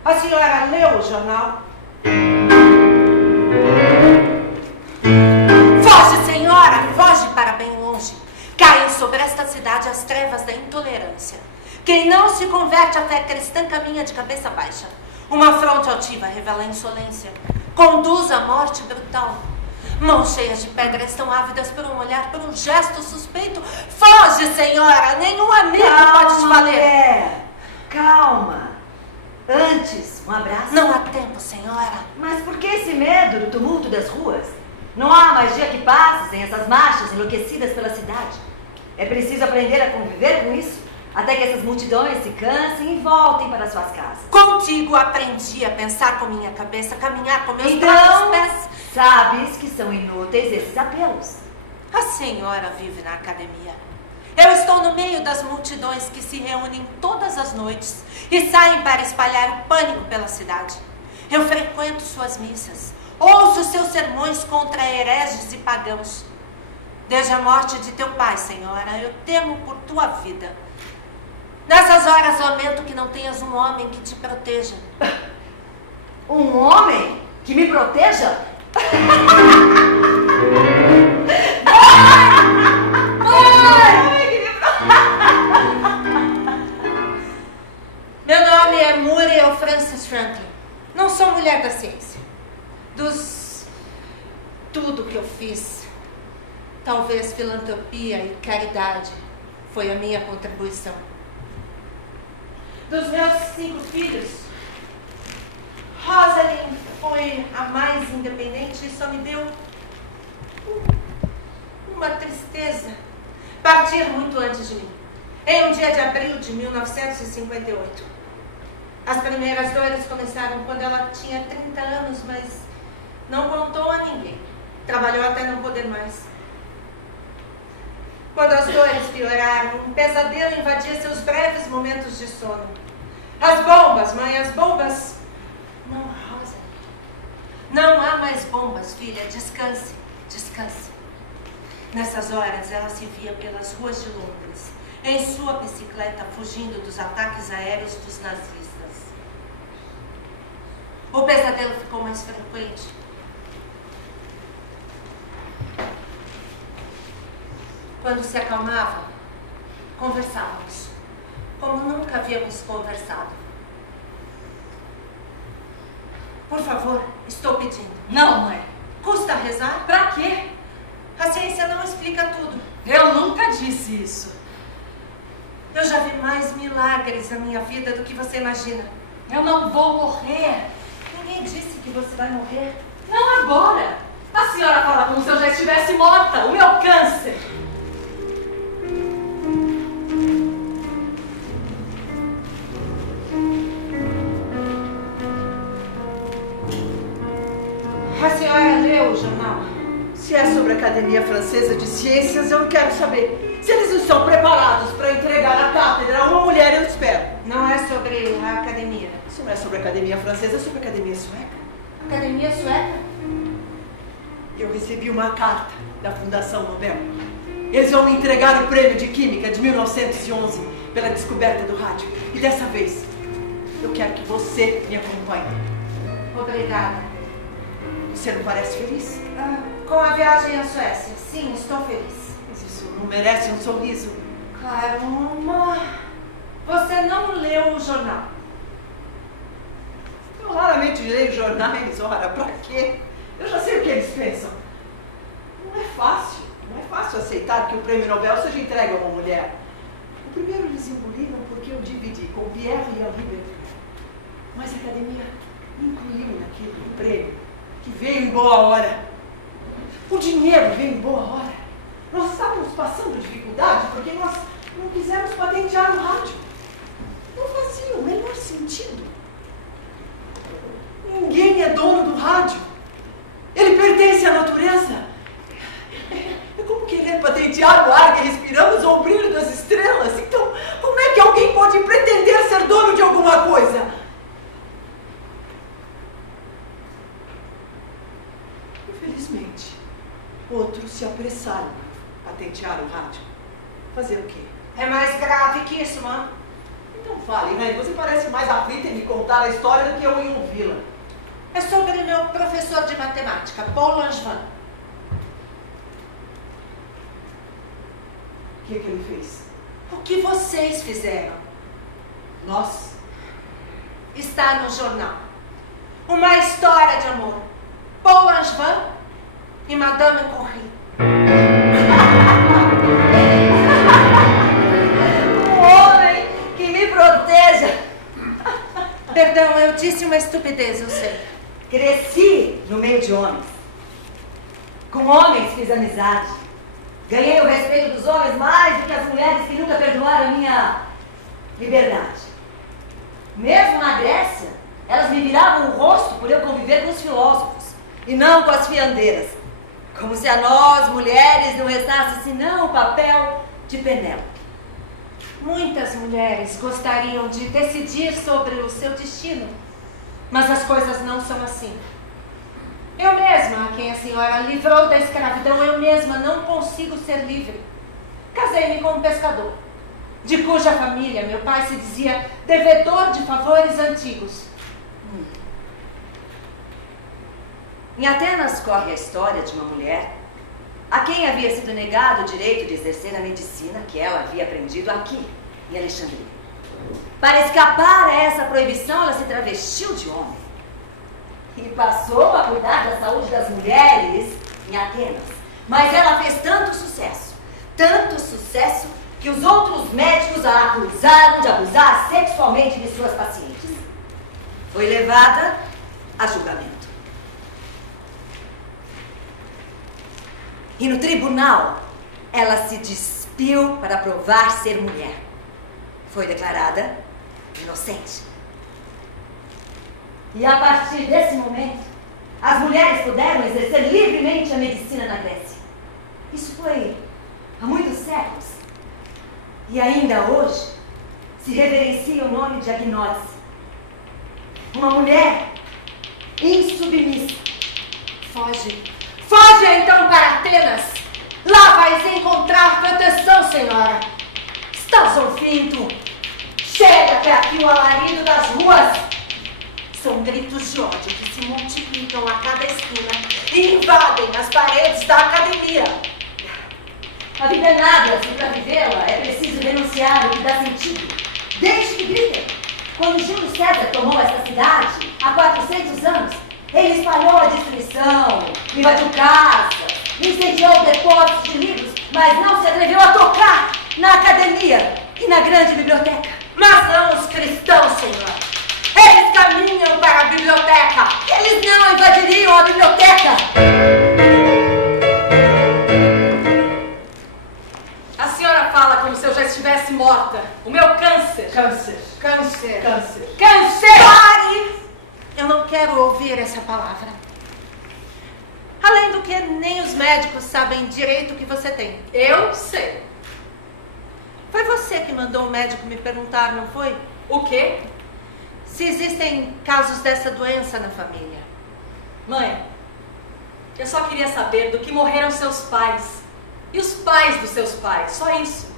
A senhora leu o jornal? Foge, senhora! Foge para bem longe. Caem sobre esta cidade as trevas da intolerância. Quem não se converte à fé cristã caminha de cabeça baixa. Uma fronte altiva revela a insolência. Conduz à morte brutal. Mãos cheias de pedra estão ávidas por um olhar, por um gesto suspeito. Foge, senhora! Nenhum amigo pode te valer. Mulher. Calma. Antes, um abraço. Não há tempo, senhora. Mas por que esse medo do tumulto das ruas? Não há mais dia que passe sem essas marchas enlouquecidas pela cidade. É preciso aprender a conviver com isso, até que essas multidões se cansem e voltem para suas casas. Contigo aprendi a pensar com minha cabeça, caminhar com meus Então, próprios pés. sabes que são inúteis esses apelos. A senhora vive na academia. Eu estou no meio das multidões que se reúnem todas as noites e saem para espalhar o pânico pela cidade. Eu frequento suas missas, ouço seus sermões contra hereges e pagãos. Desde a morte de teu pai, senhora, eu temo por tua vida. Nessas horas lamento que não tenhas um homem que te proteja. Um homem que me proteja? Meu nome é Muriel Frances Franklin. Não sou mulher da ciência. Tudo que eu fiz, talvez filantropia e caridade foi a minha contribuição. Dos meus 5 filhos, Rosalind foi a mais independente e só me deu uma tristeza. Partir muito antes de mim, em um dia de abril de 1958. As primeiras dores começaram quando ela tinha 30 anos, mas não contou a ninguém. Trabalhou até não poder mais. Quando as dores pioraram, um pesadelo invadia seus breves momentos de sono. As bombas, mãe, as bombas... Não, Rosa. Não há mais bombas, filha. Descanse, descanse. Nessas horas, ela se via pelas ruas de Londres, em sua bicicleta, fugindo dos ataques aéreos dos nazistas. O pesadelo ficou mais frequente. Quando se acalmava, conversávamos, como nunca havíamos conversado. Por favor, estou pedindo. Não, mãe. Custa rezar? Pra quê? A ciência não explica tudo. Eu nunca disse isso. Eu já vi mais milagres na minha vida do que você imagina. Eu não vou morrer. Ninguém disse que você vai morrer. Não agora. A senhora fala como se eu já estivesse morta. O meu câncer. A senhora leu o jornal? Se é sobre a Academia Francesa de Ciências, eu não quero saber. Se eles estão preparados para entregar a cátedra a uma mulher, eu espero. Não é sobre a academia. Isso não é sobre a Academia Francesa, é sobre a Academia Sueca. Academia Sueca? Eu recebi uma carta da Fundação Nobel. Eles vão me entregar o prêmio de Química de 1911 pela descoberta do rádio. E dessa vez, eu quero que você me acompanhe. Obrigada. Você não parece feliz? Com a viagem à Suécia, sim, estou feliz. Mas isso não merece um sorriso. Caramba! Você não leu o jornal? Eu raramente leio jornais, ora, pra quê? Eu já sei o que eles pensam. Não é fácil aceitar que o prêmio Nobel seja entregue a uma mulher. O primeiro eles engoliram porque eu dividi com Pierre e Henri Bergson. Mas a academia incluiu naquele prêmio que veio em boa hora. O dinheiro veio em boa hora. Nós estávamos passando dificuldade porque nós não quisemos patentear o rádio. Não fazia o menor sentido. Ninguém é dono do rádio. Ele pertence à natureza. É como querer patentear o ar que respiramos ou o brilho das estrelas. Então, como é que alguém pode pretender ser dono de alguma coisa? Infelizmente, outros se apressaram a patentear o rádio. Fazer o quê? É mais grave que isso, mãe. Então fale, né? Você parece mais aflita em me contar a história do que eu em ouvi-la. É sobre meu professor de matemática, Paul Langevin. O que ele fez? O que vocês fizeram? Nós? Está no jornal. Uma história de amor. Paul Langevin e Madame Curie. Um homem que me proteja. Perdão, eu disse uma estupidez, eu sei. Cresci no meio de homens. Com homens fiz amizade. Ganhei o respeito dos homens mais do que as mulheres que nunca perdoaram a minha liberdade. Mesmo na Grécia, elas me viravam o rosto por eu conviver com os filósofos e não com as fiandeiras. Como se a nós, mulheres, não restasse senão o papel de Penélope. Muitas mulheres gostariam de decidir sobre o seu destino, mas as coisas não são assim. Eu mesma, a quem a senhora livrou da escravidão, eu mesma não consigo ser livre. Casei-me com um pescador, de cuja família meu pai se dizia devedor de favores antigos. Em Atenas corre a história de uma mulher a quem havia sido negado o direito de exercer a medicina que ela havia aprendido aqui, em Alexandria. Para escapar a essa proibição, ela se travestiu de homem e passou a cuidar da saúde das mulheres em Atenas. Mas ela fez tanto sucesso, que os outros médicos a acusaram de abusar sexualmente de suas pacientes. Foi levada a julgamento. E no tribunal, ela se despiu para provar ser mulher. Foi declarada inocente. E a partir desse momento, as mulheres puderam exercer livremente a medicina na Grécia. Isso foi há muitos séculos. E ainda hoje se reverencia o nome de Agnose. Uma mulher insubmissa. Foge. Foge então para Atenas. Lá vais encontrar proteção, senhora. Estás ouvindo? Chega até aqui o alarido das ruas. São gritos de ódio que se multiplicam a cada esquina e invadem as paredes da academia. A vida é nada, se para vivê-la é preciso denunciar o que dá sentido. Deixe que gritem. Quando Júlio César tomou esta cidade, há 400 anos, ele espalhou a destruição, invadiu casas, incendiou depósitos de livros, mas não se atreveu a tocar na academia e na grande biblioteca. Mas não os cristãos, senhora. Eles caminham para a biblioteca. Eles não invadiriam a biblioteca. A senhora fala como se eu já estivesse morta. O meu câncer. Câncer. Câncer. Câncer. Câncer! Pare! Eu não quero ouvir essa palavra. Além do que, nem os médicos sabem direito o que você tem. Eu sei. Foi você que mandou o médico me perguntar, não foi? O quê? Se existem casos dessa doença na família. Mãe, eu só queria saber do que morreram seus pais. E os pais dos seus pais, só isso.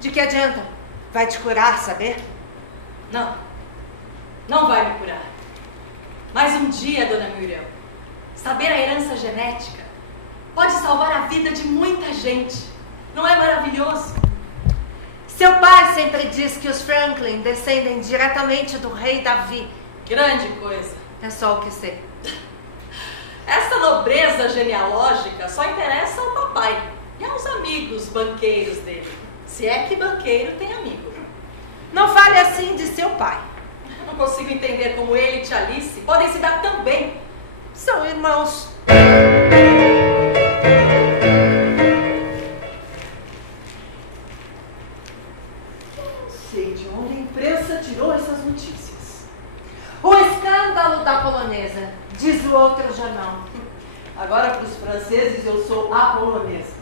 De que adianta? Vai te curar, saber? Não, não vai me curar. Mas um dia, dona Muriel, saber a herança genética pode salvar a vida de muita gente. Não é maravilhoso? Seu pai sempre diz que os Franklin descendem diretamente do rei Davi. Grande coisa. É só o que sei. Essa nobreza genealógica só interessa ao papai e aos amigos banqueiros dele. Se é que banqueiro tem amigo. Não fale assim de seu pai. Eu não consigo entender como ele e tia Alice podem se dar tão bem. São irmãos. Não sei de onde a imprensa tirou essas notícias. O escândalo da polonesa, diz o outro jornal. Agora, para os franceses, eu sou a polonesa.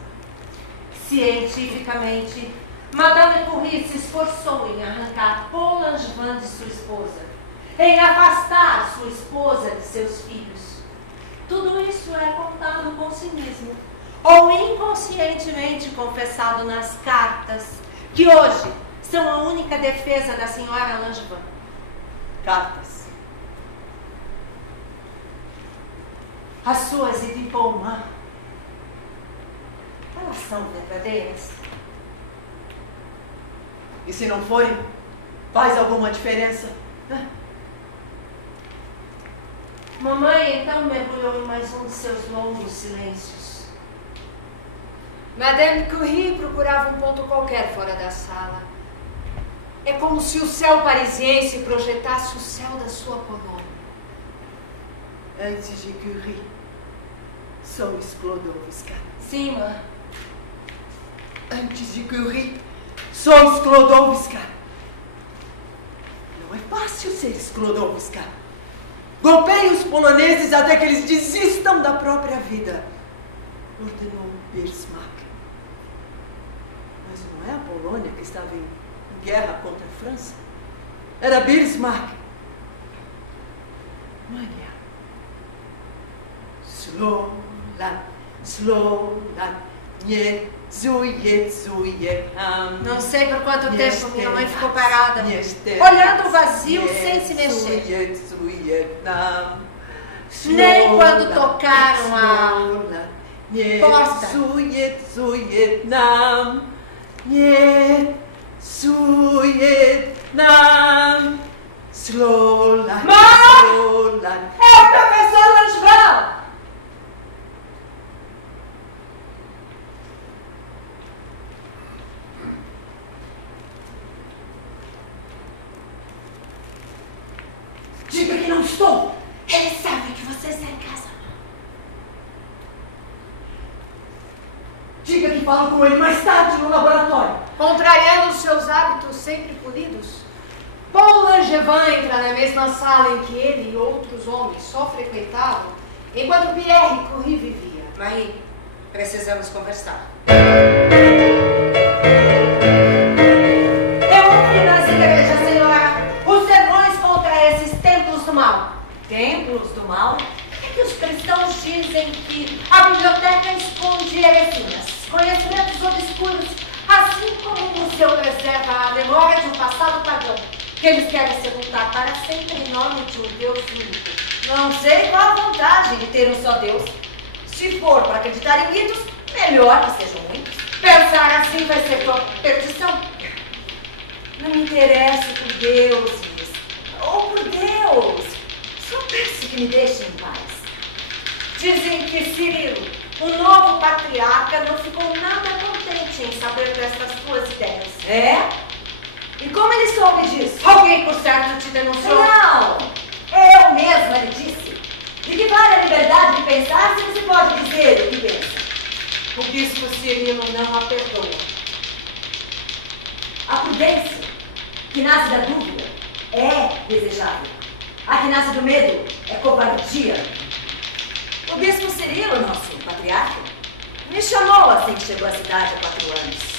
Cientificamente, Madame Curie se esforçou em arrancar Paul Langevin de sua esposa, em afastar sua esposa de seus filhos. Tudo isso é contado com cinismo, ou inconscientemente confessado nas cartas, que hoje são a única defesa da senhora Langevin. Cartas. As suas Idipoma, elas são verdadeiras? E se não forem, faz alguma diferença? Mamãe então mergulhou em mais um de seus longos silêncios. Madame Curie procurava um ponto qualquer fora da sala. É como se o céu parisiense projetasse o céu da sua Polônia. Antes de Curie, sou Sklodowska. Sim, mãe. Antes de Curie, sou Sklodowska. Não é fácil ser Sklodowska. Golpeie os poloneses até que eles desistam da própria vida, ordenou Bismarck. Mas não é a Polônia que estava em guerra contra a França. Era Bismarck. Mania. Slolan, Slolan, nie, zuje, zuje, Não sei por quanto tempo minha mãe ficou parada, Nieste, olhando o vazio sem se mexer. Zuje, zuje, nam. Nem quando tocaram a Slolan, nie, porta. Zuje, zuje, nam. Nie, zuje, nam. Slolan, Mãe! Slolan. É o professor Langevin! Diga que não estou. Ele sabe que você está em casa. Diga que falo com ele mais tarde no laboratório. Contrariando os seus hábitos sempre polidos, Paul Langevin entra na mesma sala em que ele e outros homens só frequentavam, enquanto Pierre Curie vivia. Marie, precisamos conversar. Eu ouvi nas igrejas, senhora, os sermões contra esses templos do mal. Templos do mal? É que os cristãos dizem que a biblioteca esconde heresias, conhecimentos obscuros, assim como o museu preserva a memória de um passado pagão, que eles querem sepultar para sempre em nome de um Deus único. Não sei qual a vantagem de ter um só Deus. Se for para acreditar em mitos, melhor que sejam muitos. Pensar assim vai ser perdição. Não me interesso por deuses, ou por Deus. Só peço que me deixem em paz. Dizem que Cirilo, o novo patriarca, não ficou nada contente em saber dessas tuas ideias. É? E como ele soube disso? Alguém, por certo, te denunciou? Não! Eu mesma lhe disse. De que vale a liberdade de pensar se não se pode dizer o que pensa? O bispo Cirilo não a perdoa. A prudência, que nasce da dúvida, é desejável. A que nasce do medo é covardia. O bispo Cirilo, nosso patriarca, me chamou assim que chegou à cidade há 4 anos.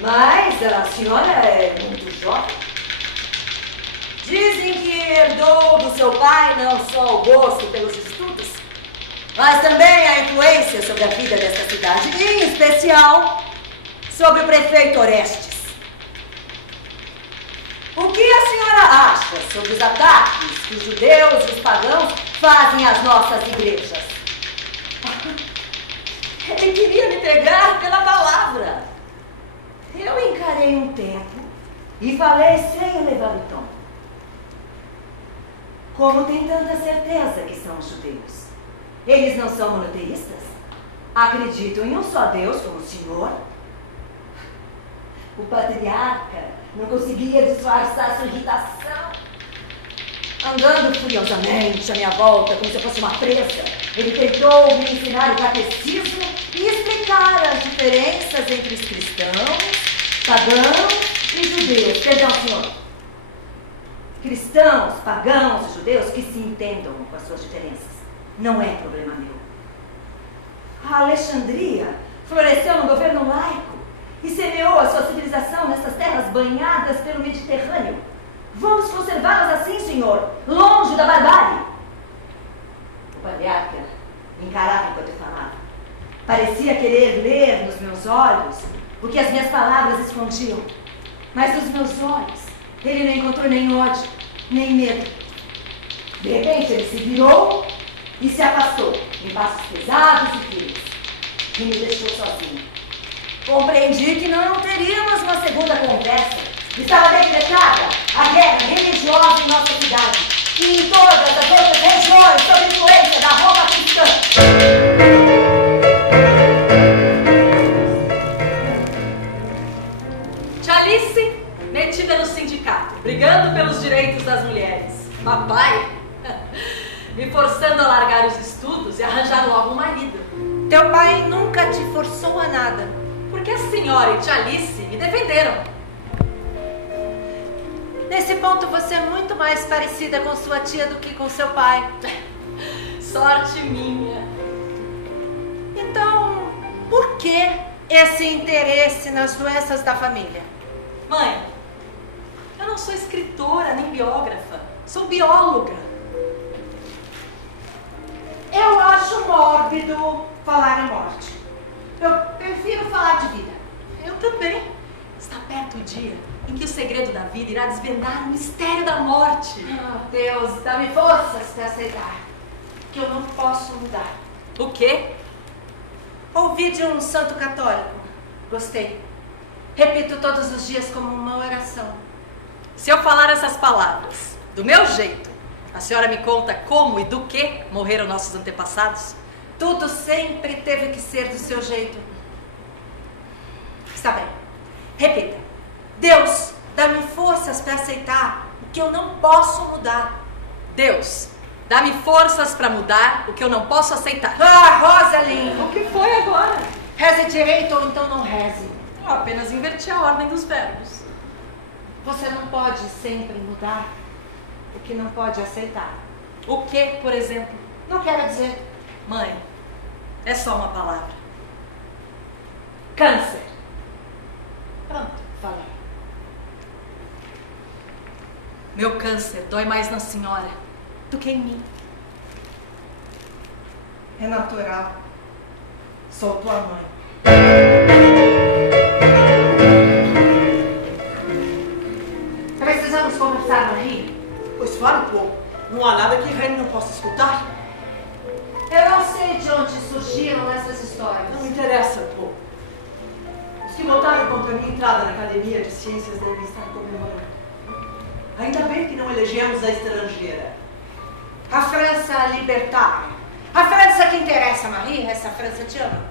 Mas a senhora é muito jovem. Dizem que herdou do seu pai não só o gosto pelos estudos, mas também a influência sobre a vida desta cidade, em especial sobre o prefeito Orestes. O que a senhora acha sobre os ataques que os judeus e os pagãos fazem às nossas igrejas? Ele queria me pegar pela palavra. Eu encarei um tempo e falei sem elevar o tom. Como tem tanta certeza que são judeus? Eles não são monoteístas? Acreditam em um só Deus como o Senhor? O patriarca não conseguia disfarçar sua irritação. Andando furiosamente à minha volta, como se eu fosse uma presa, ele tentou me ensinar o catecismo e explicar as diferenças entre os cristãos, pagãos e judeus. Perdão, senhor. Cristãos, pagãos e judeus que se entendam com as suas diferenças. Não é problema meu. A Alexandria floresceu no governo laico e semeou a sua civilização nessas terras banhadas pelo Mediterrâneo. Vamos conservá-las assim, senhor, longe da barbárie. O patriarca me encarava enquanto eu falava. Parecia querer ler nos meus olhos o que as minhas palavras escondiam. Mas nos meus olhos ele não encontrou nem ódio, nem medo. De repente ele se virou e se afastou, em passos pesados e firmes, e me deixou sozinho. Compreendi que não teríamos uma segunda conversa. Estava decretada a guerra religiosa em nossa cidade e em todas as outras regiões sob influência da Roma cristã. Alice, metida no sindicato, brigando pelos direitos das mulheres. Papai, me forçando a largar os estudos e arranjar logo um marido. Teu pai nunca te forçou a nada. Porque a senhora e tia Alice me defenderam. Nesse ponto você é muito mais parecida com sua tia do que com seu pai. Sorte minha. Então, por que esse interesse nas doenças da família? Mãe, eu não sou escritora nem biógrafa. Sou bióloga. Eu acho mórbido falar em morte. Eu prefiro falar de vida. Eu também. Está perto o dia em que o segredo da vida irá desvendar o mistério da morte. Oh, Deus, dá-me forças para aceitar que eu não posso mudar. O quê? Ouvi de um santo católico. Gostei. Repito todos os dias como uma oração. Se eu falar essas palavras do meu jeito, a senhora me conta como e do que morreram nossos antepassados? Tudo sempre teve que ser do seu jeito. Está bem. Repita. Deus, dá-me forças para aceitar o que eu não posso mudar. Deus, Dá-me forças para mudar o que eu não posso aceitar. Ah, Rosalind! O que foi agora? Reze direito ou então não reze. Eu apenas inverti a ordem dos verbos. Você não pode sempre mudar o que não pode aceitar. O que, por exemplo? Não quero dizer Mãe, é só uma palavra. câncer. Pronto, falei. Meu câncer dói mais na senhora do que em mim. É natural. Sou tua mãe. Precisamos conversar, Marie. Pois fale, Paul. Não há nada que Rene não possa escutar. Eu não sei de onde surgiram essas histórias. Não interessa, Paul. Os que votaram contra a minha entrada na Academia de Ciências devem estar comemorando. Ainda bem que não elegemos a estrangeira. A França libertária. A França que interessa, Marie. Essa França te ama.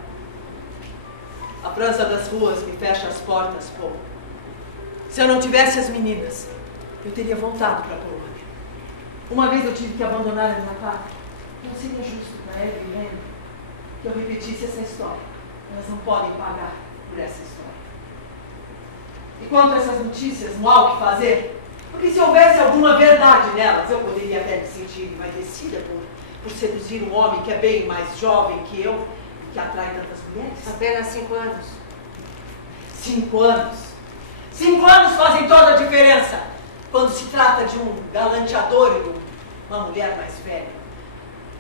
A França das ruas me fecha as portas, Paul. Se eu não tivesse as meninas, eu teria voltado para a Polônia. Uma vez eu tive que abandonar a minha pátria. Não seria justo para ela e Rene que eu repetisse essa história. Elas não podem pagar por essa história. E quanto a essas notícias, não há o que fazer. Porque se houvesse alguma verdade nelas, eu poderia até me sentir envaidecida por seduzir um homem que é bem mais jovem que eu e que atrai tantas mulheres. Apenas 5 anos. 5 anos. 5 anos fazem toda a diferença quando se trata de um galanteador e de uma mulher mais velha.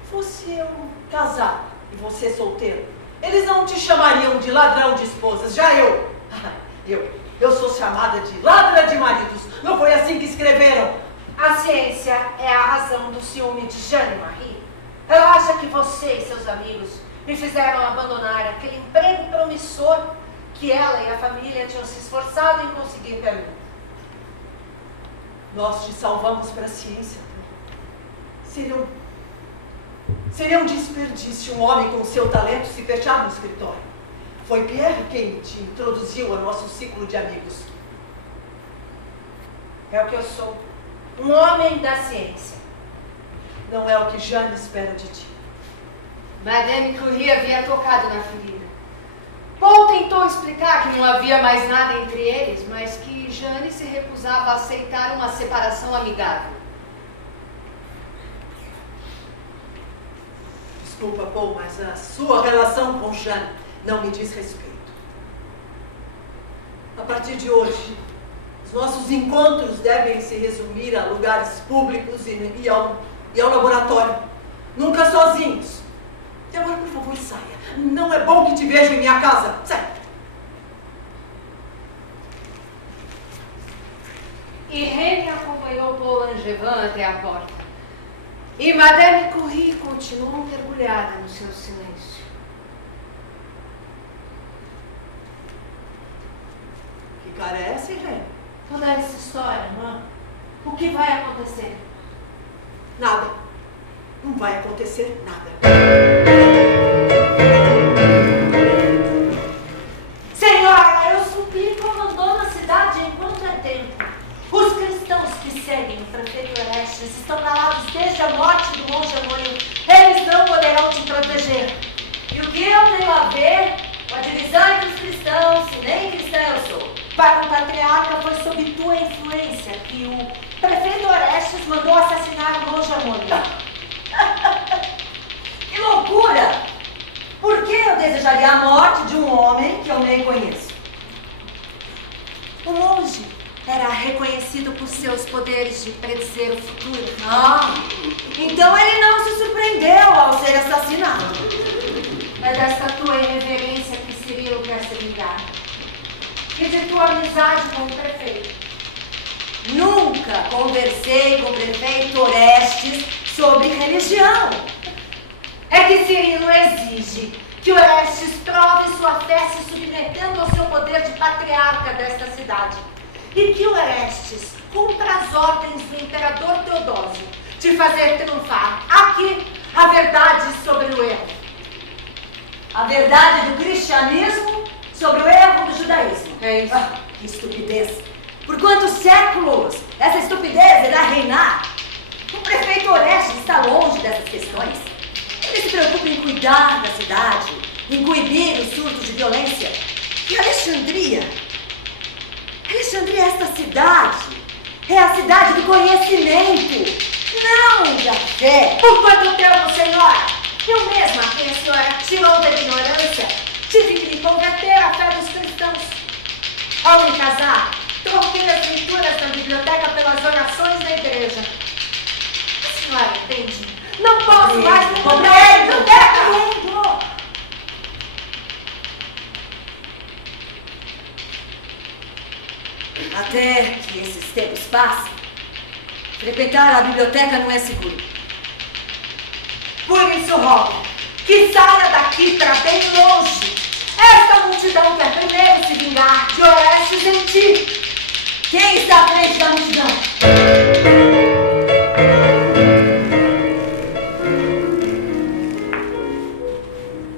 Fosse eu casado e você solteiro, eles não te chamariam de ladrão de esposas. Já eu sou chamada de ladra de maridos. Não foi assim que escreveram? A ciência é a razão do ciúme de Jeanne Marie. Ela acha que você e seus amigos me fizeram abandonar aquele emprego promissor que ela e a família tinham se esforçado em conseguir para mim. Nós te salvamos para a ciência. Seria um desperdício um homem com seu talento se fechar no escritório. Foi Pierre quem te introduziu ao nosso ciclo de amigos. É o que eu sou. Um homem da ciência. Não é o que Jeanne espera de ti. Madame Curie havia tocado na ferida. Paul tentou explicar que não havia mais nada entre eles, mas que Jeanne se recusava a aceitar uma separação amigável. Desculpa, Paul, mas a sua relação com Jeanne não me diz respeito. A partir de hoje, os nossos encontros devem se resumir a lugares públicos e ao laboratório. Nunca sozinhos. E agora, por favor, saia. Não é bom que te veja em minha casa. Sai. E Rene acompanhou Paul Langevin até a porta. E Madame Curie continuou mergulhada no seu silêncio. Que cara é essa, Rene? Toda essa história, mãe. O que vai acontecer? Nada. Não vai acontecer nada. Senhora, eu suplico, abandone a cidade enquanto é tempo. Os cristãos que seguem o prefeito Orestes estão calados desde a morte do monge anônimo. Eles não poderão te proteger. E o que eu tenho a ver com a divisão entre os cristãos, se nem cristã eu sou? Para o patriarca, foi sob tua influência que o prefeito Orestes mandou assassinar o monge anônimo. Que loucura! Por que eu desejaria a morte de um homem que eu nem conheço? O monge era reconhecido por seus poderes de predizer o futuro. Ah, então ele não se surpreendeu ao ser assassinado. É desta tua irreverência que Cirilo quer se vingar. E de tua amizade com o prefeito. Nunca conversei com o prefeito Orestes sobre religião. É que Cirilo exige que Orestes prove sua fé se submetendo ao seu poder de patriarca desta cidade. E que Orestes cumpra as ordens do imperador Teodósio de fazer triunfar aqui a verdade sobre o erro. A verdade do cristianismo sobre o erro do judaísmo. É isso. Ah, que estupidez. Por quantos séculos essa estupidez irá reinar? O prefeito Orestes está longe dessas questões. Ele se preocupa em cuidar da cidade, em coibir os surtos de violência. E Alexandria? Alexandria é esta cidade. É a cidade do conhecimento, não da fé. Por quanto tempo, senhora? Eu mesma, a quem a senhora tirou da ignorância, tive que me converter à fé dos cristãos. Ao me casar, troquei as leituras da biblioteca pelas orações da igreja. A senhora entende? Não posso mais me comprar a biblioteca! Até que esses tempos passem, frequentar a biblioteca não é seguro. Por isso rogo que saia daqui para bem longe. Esta multidão quer primeiro se vingar de Orestes em ti. Quem está à frente da multidão?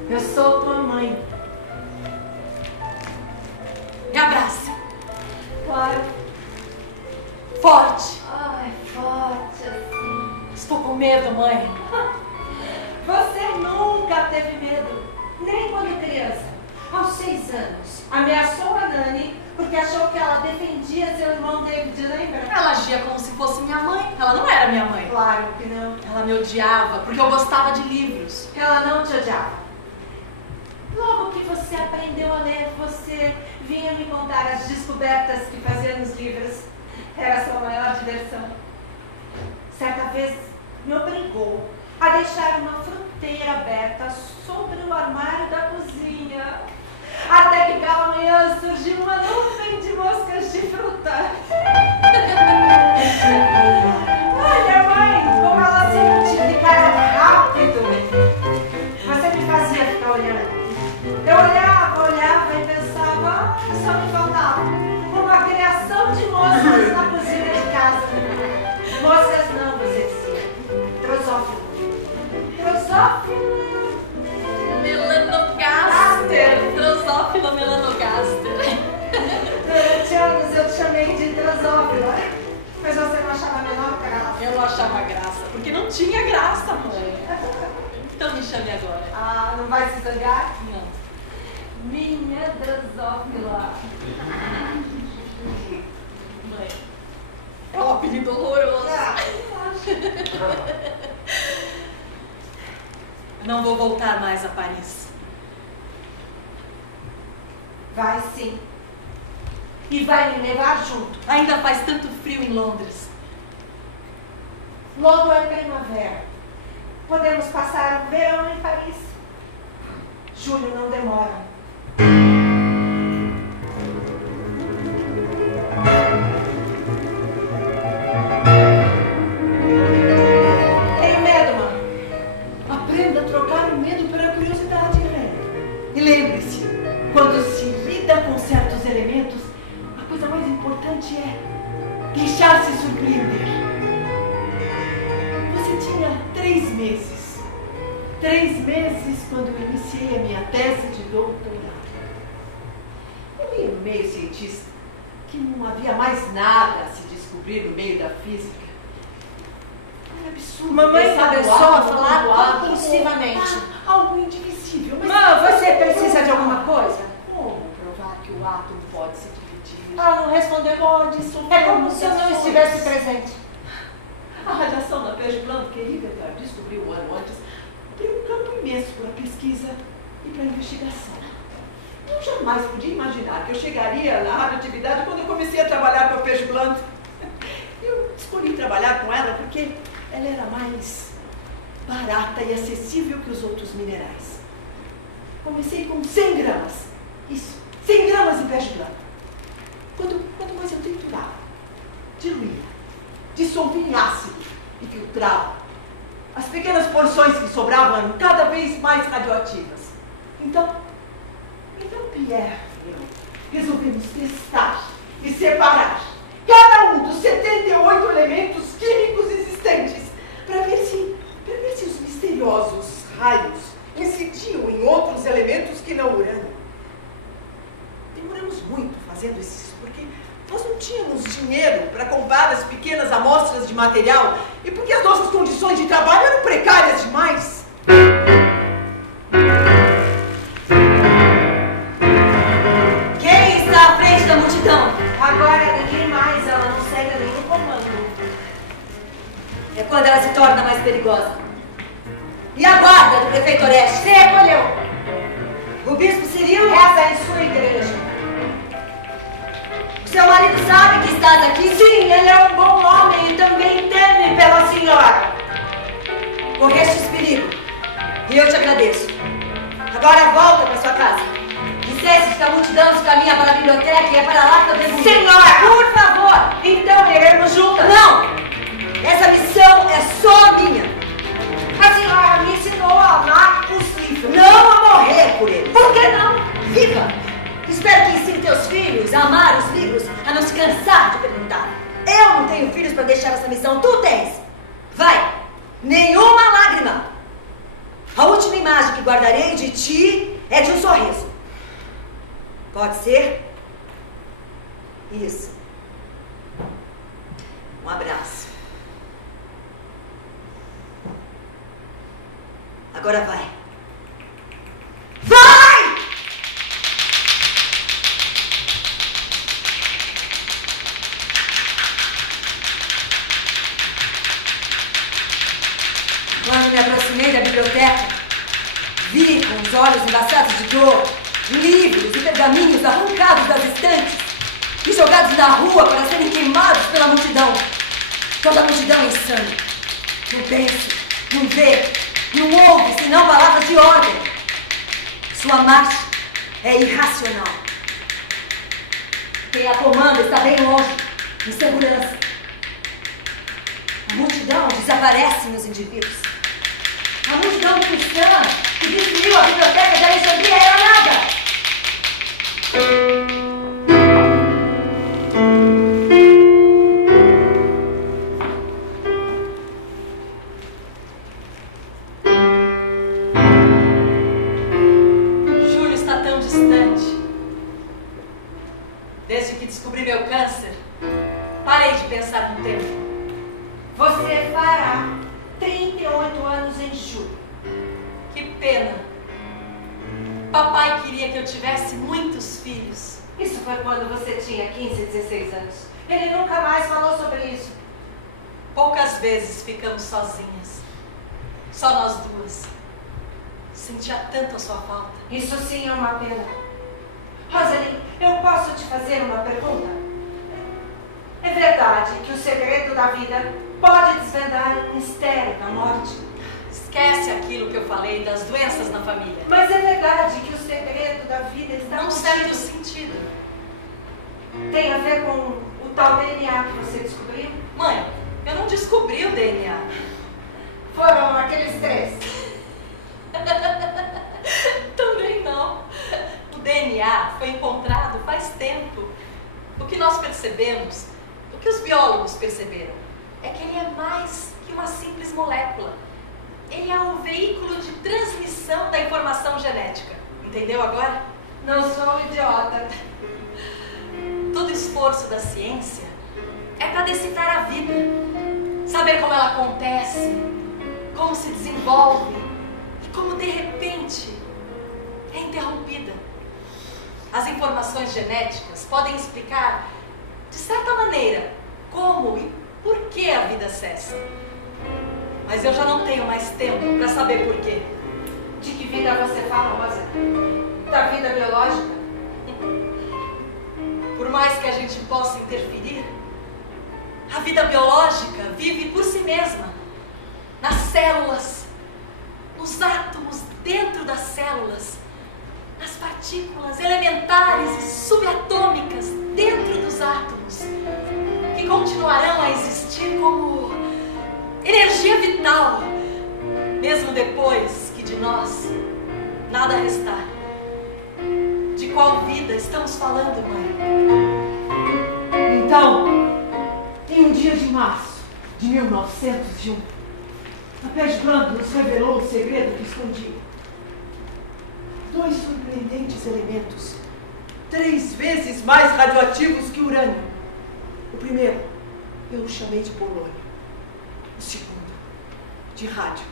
Eu sou tua mãe. Me abraça. Claro. Forte. Ai, forte assim. Estou com medo, mãe. Você nunca teve medo, nem quando criança. Aos 6 anos, ameaçou a Nani porque achou que ela defendia seu irmão David, lembra? Ela agia como se fosse minha mãe. Ela não era minha mãe. Claro que não. Ela me odiava porque eu gostava de livros. Ela não te odiava. Logo que você aprendeu a ler, você vinha me contar as descobertas que fazia nos livros. Era a sua maior diversão. Certa vez me obrigou a deixar uma fruteira aberta sobre o armário da cozinha. Até que pela manhã surgiu uma nuvem de moscas de fruta. Olha, mãe, como elas se multiplicaram rápido. Você me fazia ficar olhando. Eu olhava e pensava, só me faltava uma criação de moscas na cozinha de casa. Moscas não, você dizia. Drosófila. Drosófila. Melanogaster. Drosófila melanogaster. Durante anos eu te chamei de Drosófila. Mas você não achava a menor graça. Eu não achava graça, porque não tinha graça, mãe. Então me chame agora. Ah, não vai se zangar? Não. Minha Drosófila. Mãe, é um apelido horroroso. Não vou voltar mais a Paris. Vai sim. E vai me levar junto. Ainda faz tanto frio em Londres. Logo é primavera. Podemos passar o verão em Paris. Julho não demora. Tenho medo, mãe. Aprenda a trocar o medo pela curiosidade, né? E lembre-se, quando se lida com certos elementos, a coisa mais importante é deixar-se surpreender. Você tinha 3 meses. 3 meses quando eu iniciei a minha tese de doutorado. Eu li no meio cientista que não havia mais nada a se descobrir no meio da física. Era absurdo. Mamãe pensar no começou a átomo falar como átomo, compulsivamente. algo indivisível. Mas Mãe, você precisa de alguma coisa? Como provar que o átomo pode se dividir? Ah, não respondeu. Pode sofrer. É como se eu não estivesse presente. A radiação da Page Blunt, que Riverdale descobriu um ano antes, abriu um campo imenso para pesquisa e para investigação. Eu jamais podia imaginar que eu chegaria na radioatividade quando eu comecei a trabalhar com a Page Blunt. Eu escolhi trabalhar com ela porque ela era mais barata e acessível que os outros minerais. Comecei com 100 gramas. Isso, 100 gramas de Page Blunt. Quanto mais eu triturava, diluía, dissolvia em ácido e filtrava, as pequenas porções que sobravam eram cada vez mais radioativas. Então Pierre e eu resolvemos testar e separar cada um dos 78 elementos químicos existentes para ver se os misteriosos raios incidiam em outros elementos que não urânio. Demoramos muito fazendo isso, porque nós não tínhamos dinheiro para comprar as pequenas amostras de material e porque as nossas condições de trabalho eram precárias demais. Quem está à frente da multidão? Agora ninguém mais, ela não segue nenhum comando. É quando ela se torna mais perigosa. E a guarda do prefeito Oreste? Você recolheu. O bispo Cirilo? Essa é sua igreja. O seu marido sabe que estás aqui? Sim, ele é um bom homem e também teme pela senhora. Correstes perigo. E eu te agradeço. Agora volta para sua casa. Disseste que a multidão se caminha para a biblioteca e é para lá que eu devo ir. Senhora! Por favor! Então iremos juntas. Não! Essa missão é só minha. A senhora me ensinou a amar os livros. Não a morrer por eles. Por que não? Viva! Espero que ensine teus filhos a amar os livros, a não se cansar de perguntar. Eu não tenho filhos para deixar essa missão, tu tens. Vai! Nenhuma lágrima! A última imagem que guardarei de ti é de um sorriso. Pode ser? Isso. Um abraço. Agora vai. Vai! Quando me aproximei da biblioteca, vi com os olhos embaçados de dor livros e pergaminhos arrancados das estantes e jogados na rua para serem queimados pela multidão. Toda a multidão insana. Não pensa, não vê, não ouve senão palavras de ordem. Sua marcha é irracional. Quem a comanda está bem longe, em segurança. A multidão desaparece nos indivíduos. A multidão cristã que destruiu a biblioteca de Alexandria era nada. Júlio está tão distante. Desde que descobri meu câncer, parei de pensar no tempo. Você fará 38 anos em julho. Que pena. Papai queria que eu tivesse muitos filhos. Isso foi quando você tinha 15, 16 anos. Ele nunca mais falou sobre isso. Poucas vezes ficamos sozinhas. Só nós duas. Sentia tanto a sua falta. Isso sim é uma pena. Rosalind, eu posso te fazer uma pergunta? É verdade que o segredo da vida pode desvendar o mistério da morte? Esquece aquilo que eu falei das doenças na família. Mas é verdade que o segredo da vida está Num contido. certo sentido. Tem a ver com o tal DNA que você descobriu? Mãe, eu não descobri o DNA. Foram aqueles 3. Também não. O DNA foi encontrado faz tempo. O que nós percebemos, o que os biólogos perceberam, é que ele é mais que uma simples molécula. Ele é o veículo de transmissão da informação genética. Entendeu agora? Não sou idiota. Todo esforço da ciência é para decifrar a vida, saber como ela acontece, como se desenvolve e como de repente é interrompida. As informações genéticas podem explicar, de certa maneira, como e por que a vida cessa. Mas eu já não tenho mais tempo para saber por quê. De que vida você fala, Rosa? Da vida biológica? Por mais que a gente possa interferir, a vida biológica vive por si mesma, nas células, nos átomos dentro das células, nas partículas elementares e subatômicas dentro dos átomos, que continuarão a existir como energia vital, mesmo depois que de nós nada restar. De qual vida estamos falando, mãe? Então, em um dia de março de 1901, a Page Brand nos revelou o segredo que escondia. 2 surpreendentes elementos, 3 vezes mais radioativos que o urânio. O primeiro, eu o chamei de polônio. O segundo, de rádio,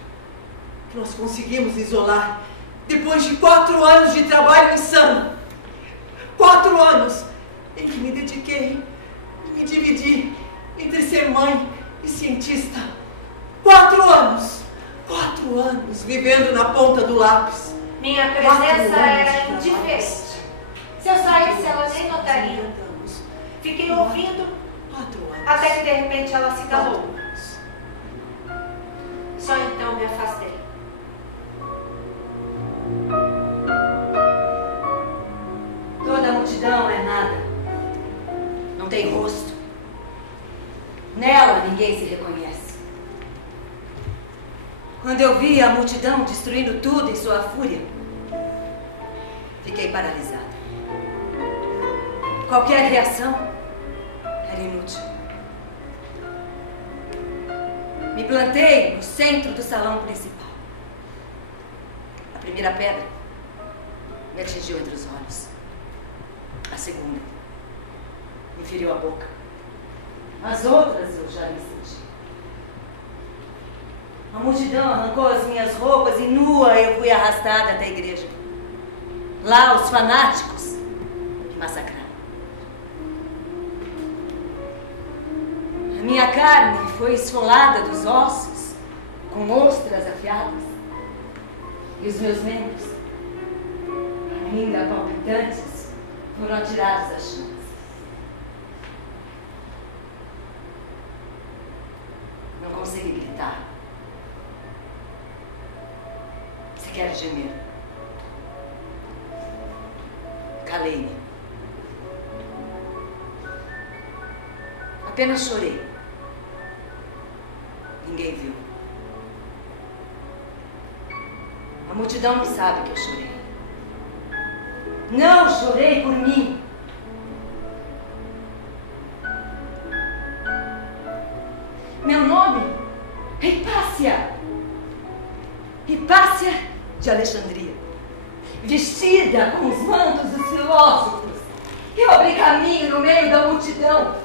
que nós conseguimos isolar depois de 4 anos de trabalho insano. 4 anos em que me dediquei e me dividi entre ser mãe e cientista. 4 anos! 4 anos vivendo na ponta do lápis. Minha presença era indiferente. Se eu saísse, ela nem notaria. Fiquei ouvindo 4 anos. até que de repente ela se calou. Só então me afastei. Toda a multidão é nada. Não tem rosto. Nela ninguém se reconhece. Quando eu vi a multidão destruindo tudo em sua fúria, fiquei paralisada. Qualquer reação era inútil. Me plantei no centro do salão principal. A primeira pedra me atingiu entre os olhos. A segunda me feriu a boca. As outras eu já me senti. A multidão arrancou as minhas roupas e nua eu fui arrastada até a igreja. Lá os fanáticos me massacraram. A minha carne foi esfolada dos ossos com ostras afiadas. E os meus membros, ainda palpitantes, foram atirados às chamas. Não consegui gritar. Sequer gemer. Calei-me. Apenas chorei. Ninguém viu. A multidão não sabe que eu chorei. Não chorei por mim. Meu nome é Hipácia. Hipácia de Alexandria. Vestida com os mantos dos filósofos, eu abri caminho no meio da multidão,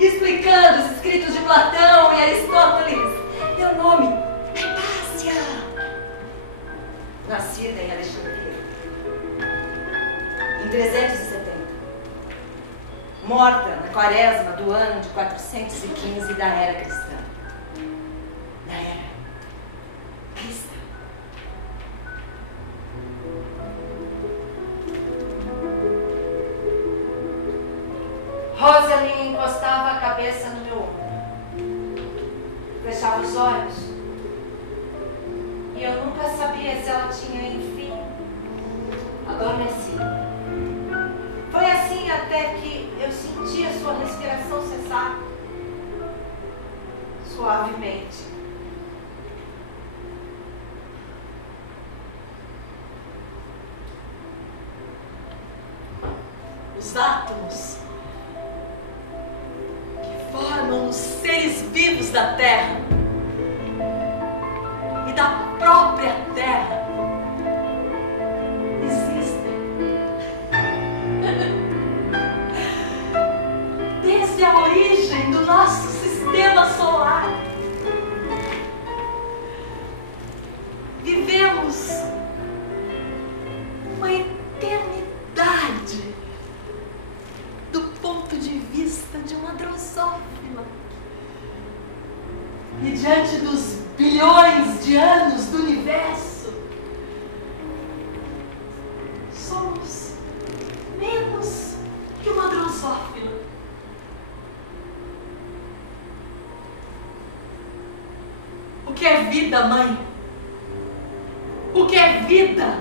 explicando os escritos de Platão e Aristóteles. Meu nome é Hipácia. Nascida em Alexandria em 370. Morta na quaresma do ano de 415 da era cristã. Da era cristã. Rosalind encostava a cabeça no meu ombro. Fechava os olhos. E eu nunca sabia se ela tinha, enfim, adormecido. Foi assim até que eu senti a sua respiração cessar. Suavemente. Os átomos que formam os seres vivos da Terra e da própria Terra existem desde a origem do nosso sistema solar. Vivemos uma eternidade do ponto de vista de uma drosófila. E diante dos bilhões de anos do universo, somos menos que uma drosófila. O que é vida, mãe? O que é vida?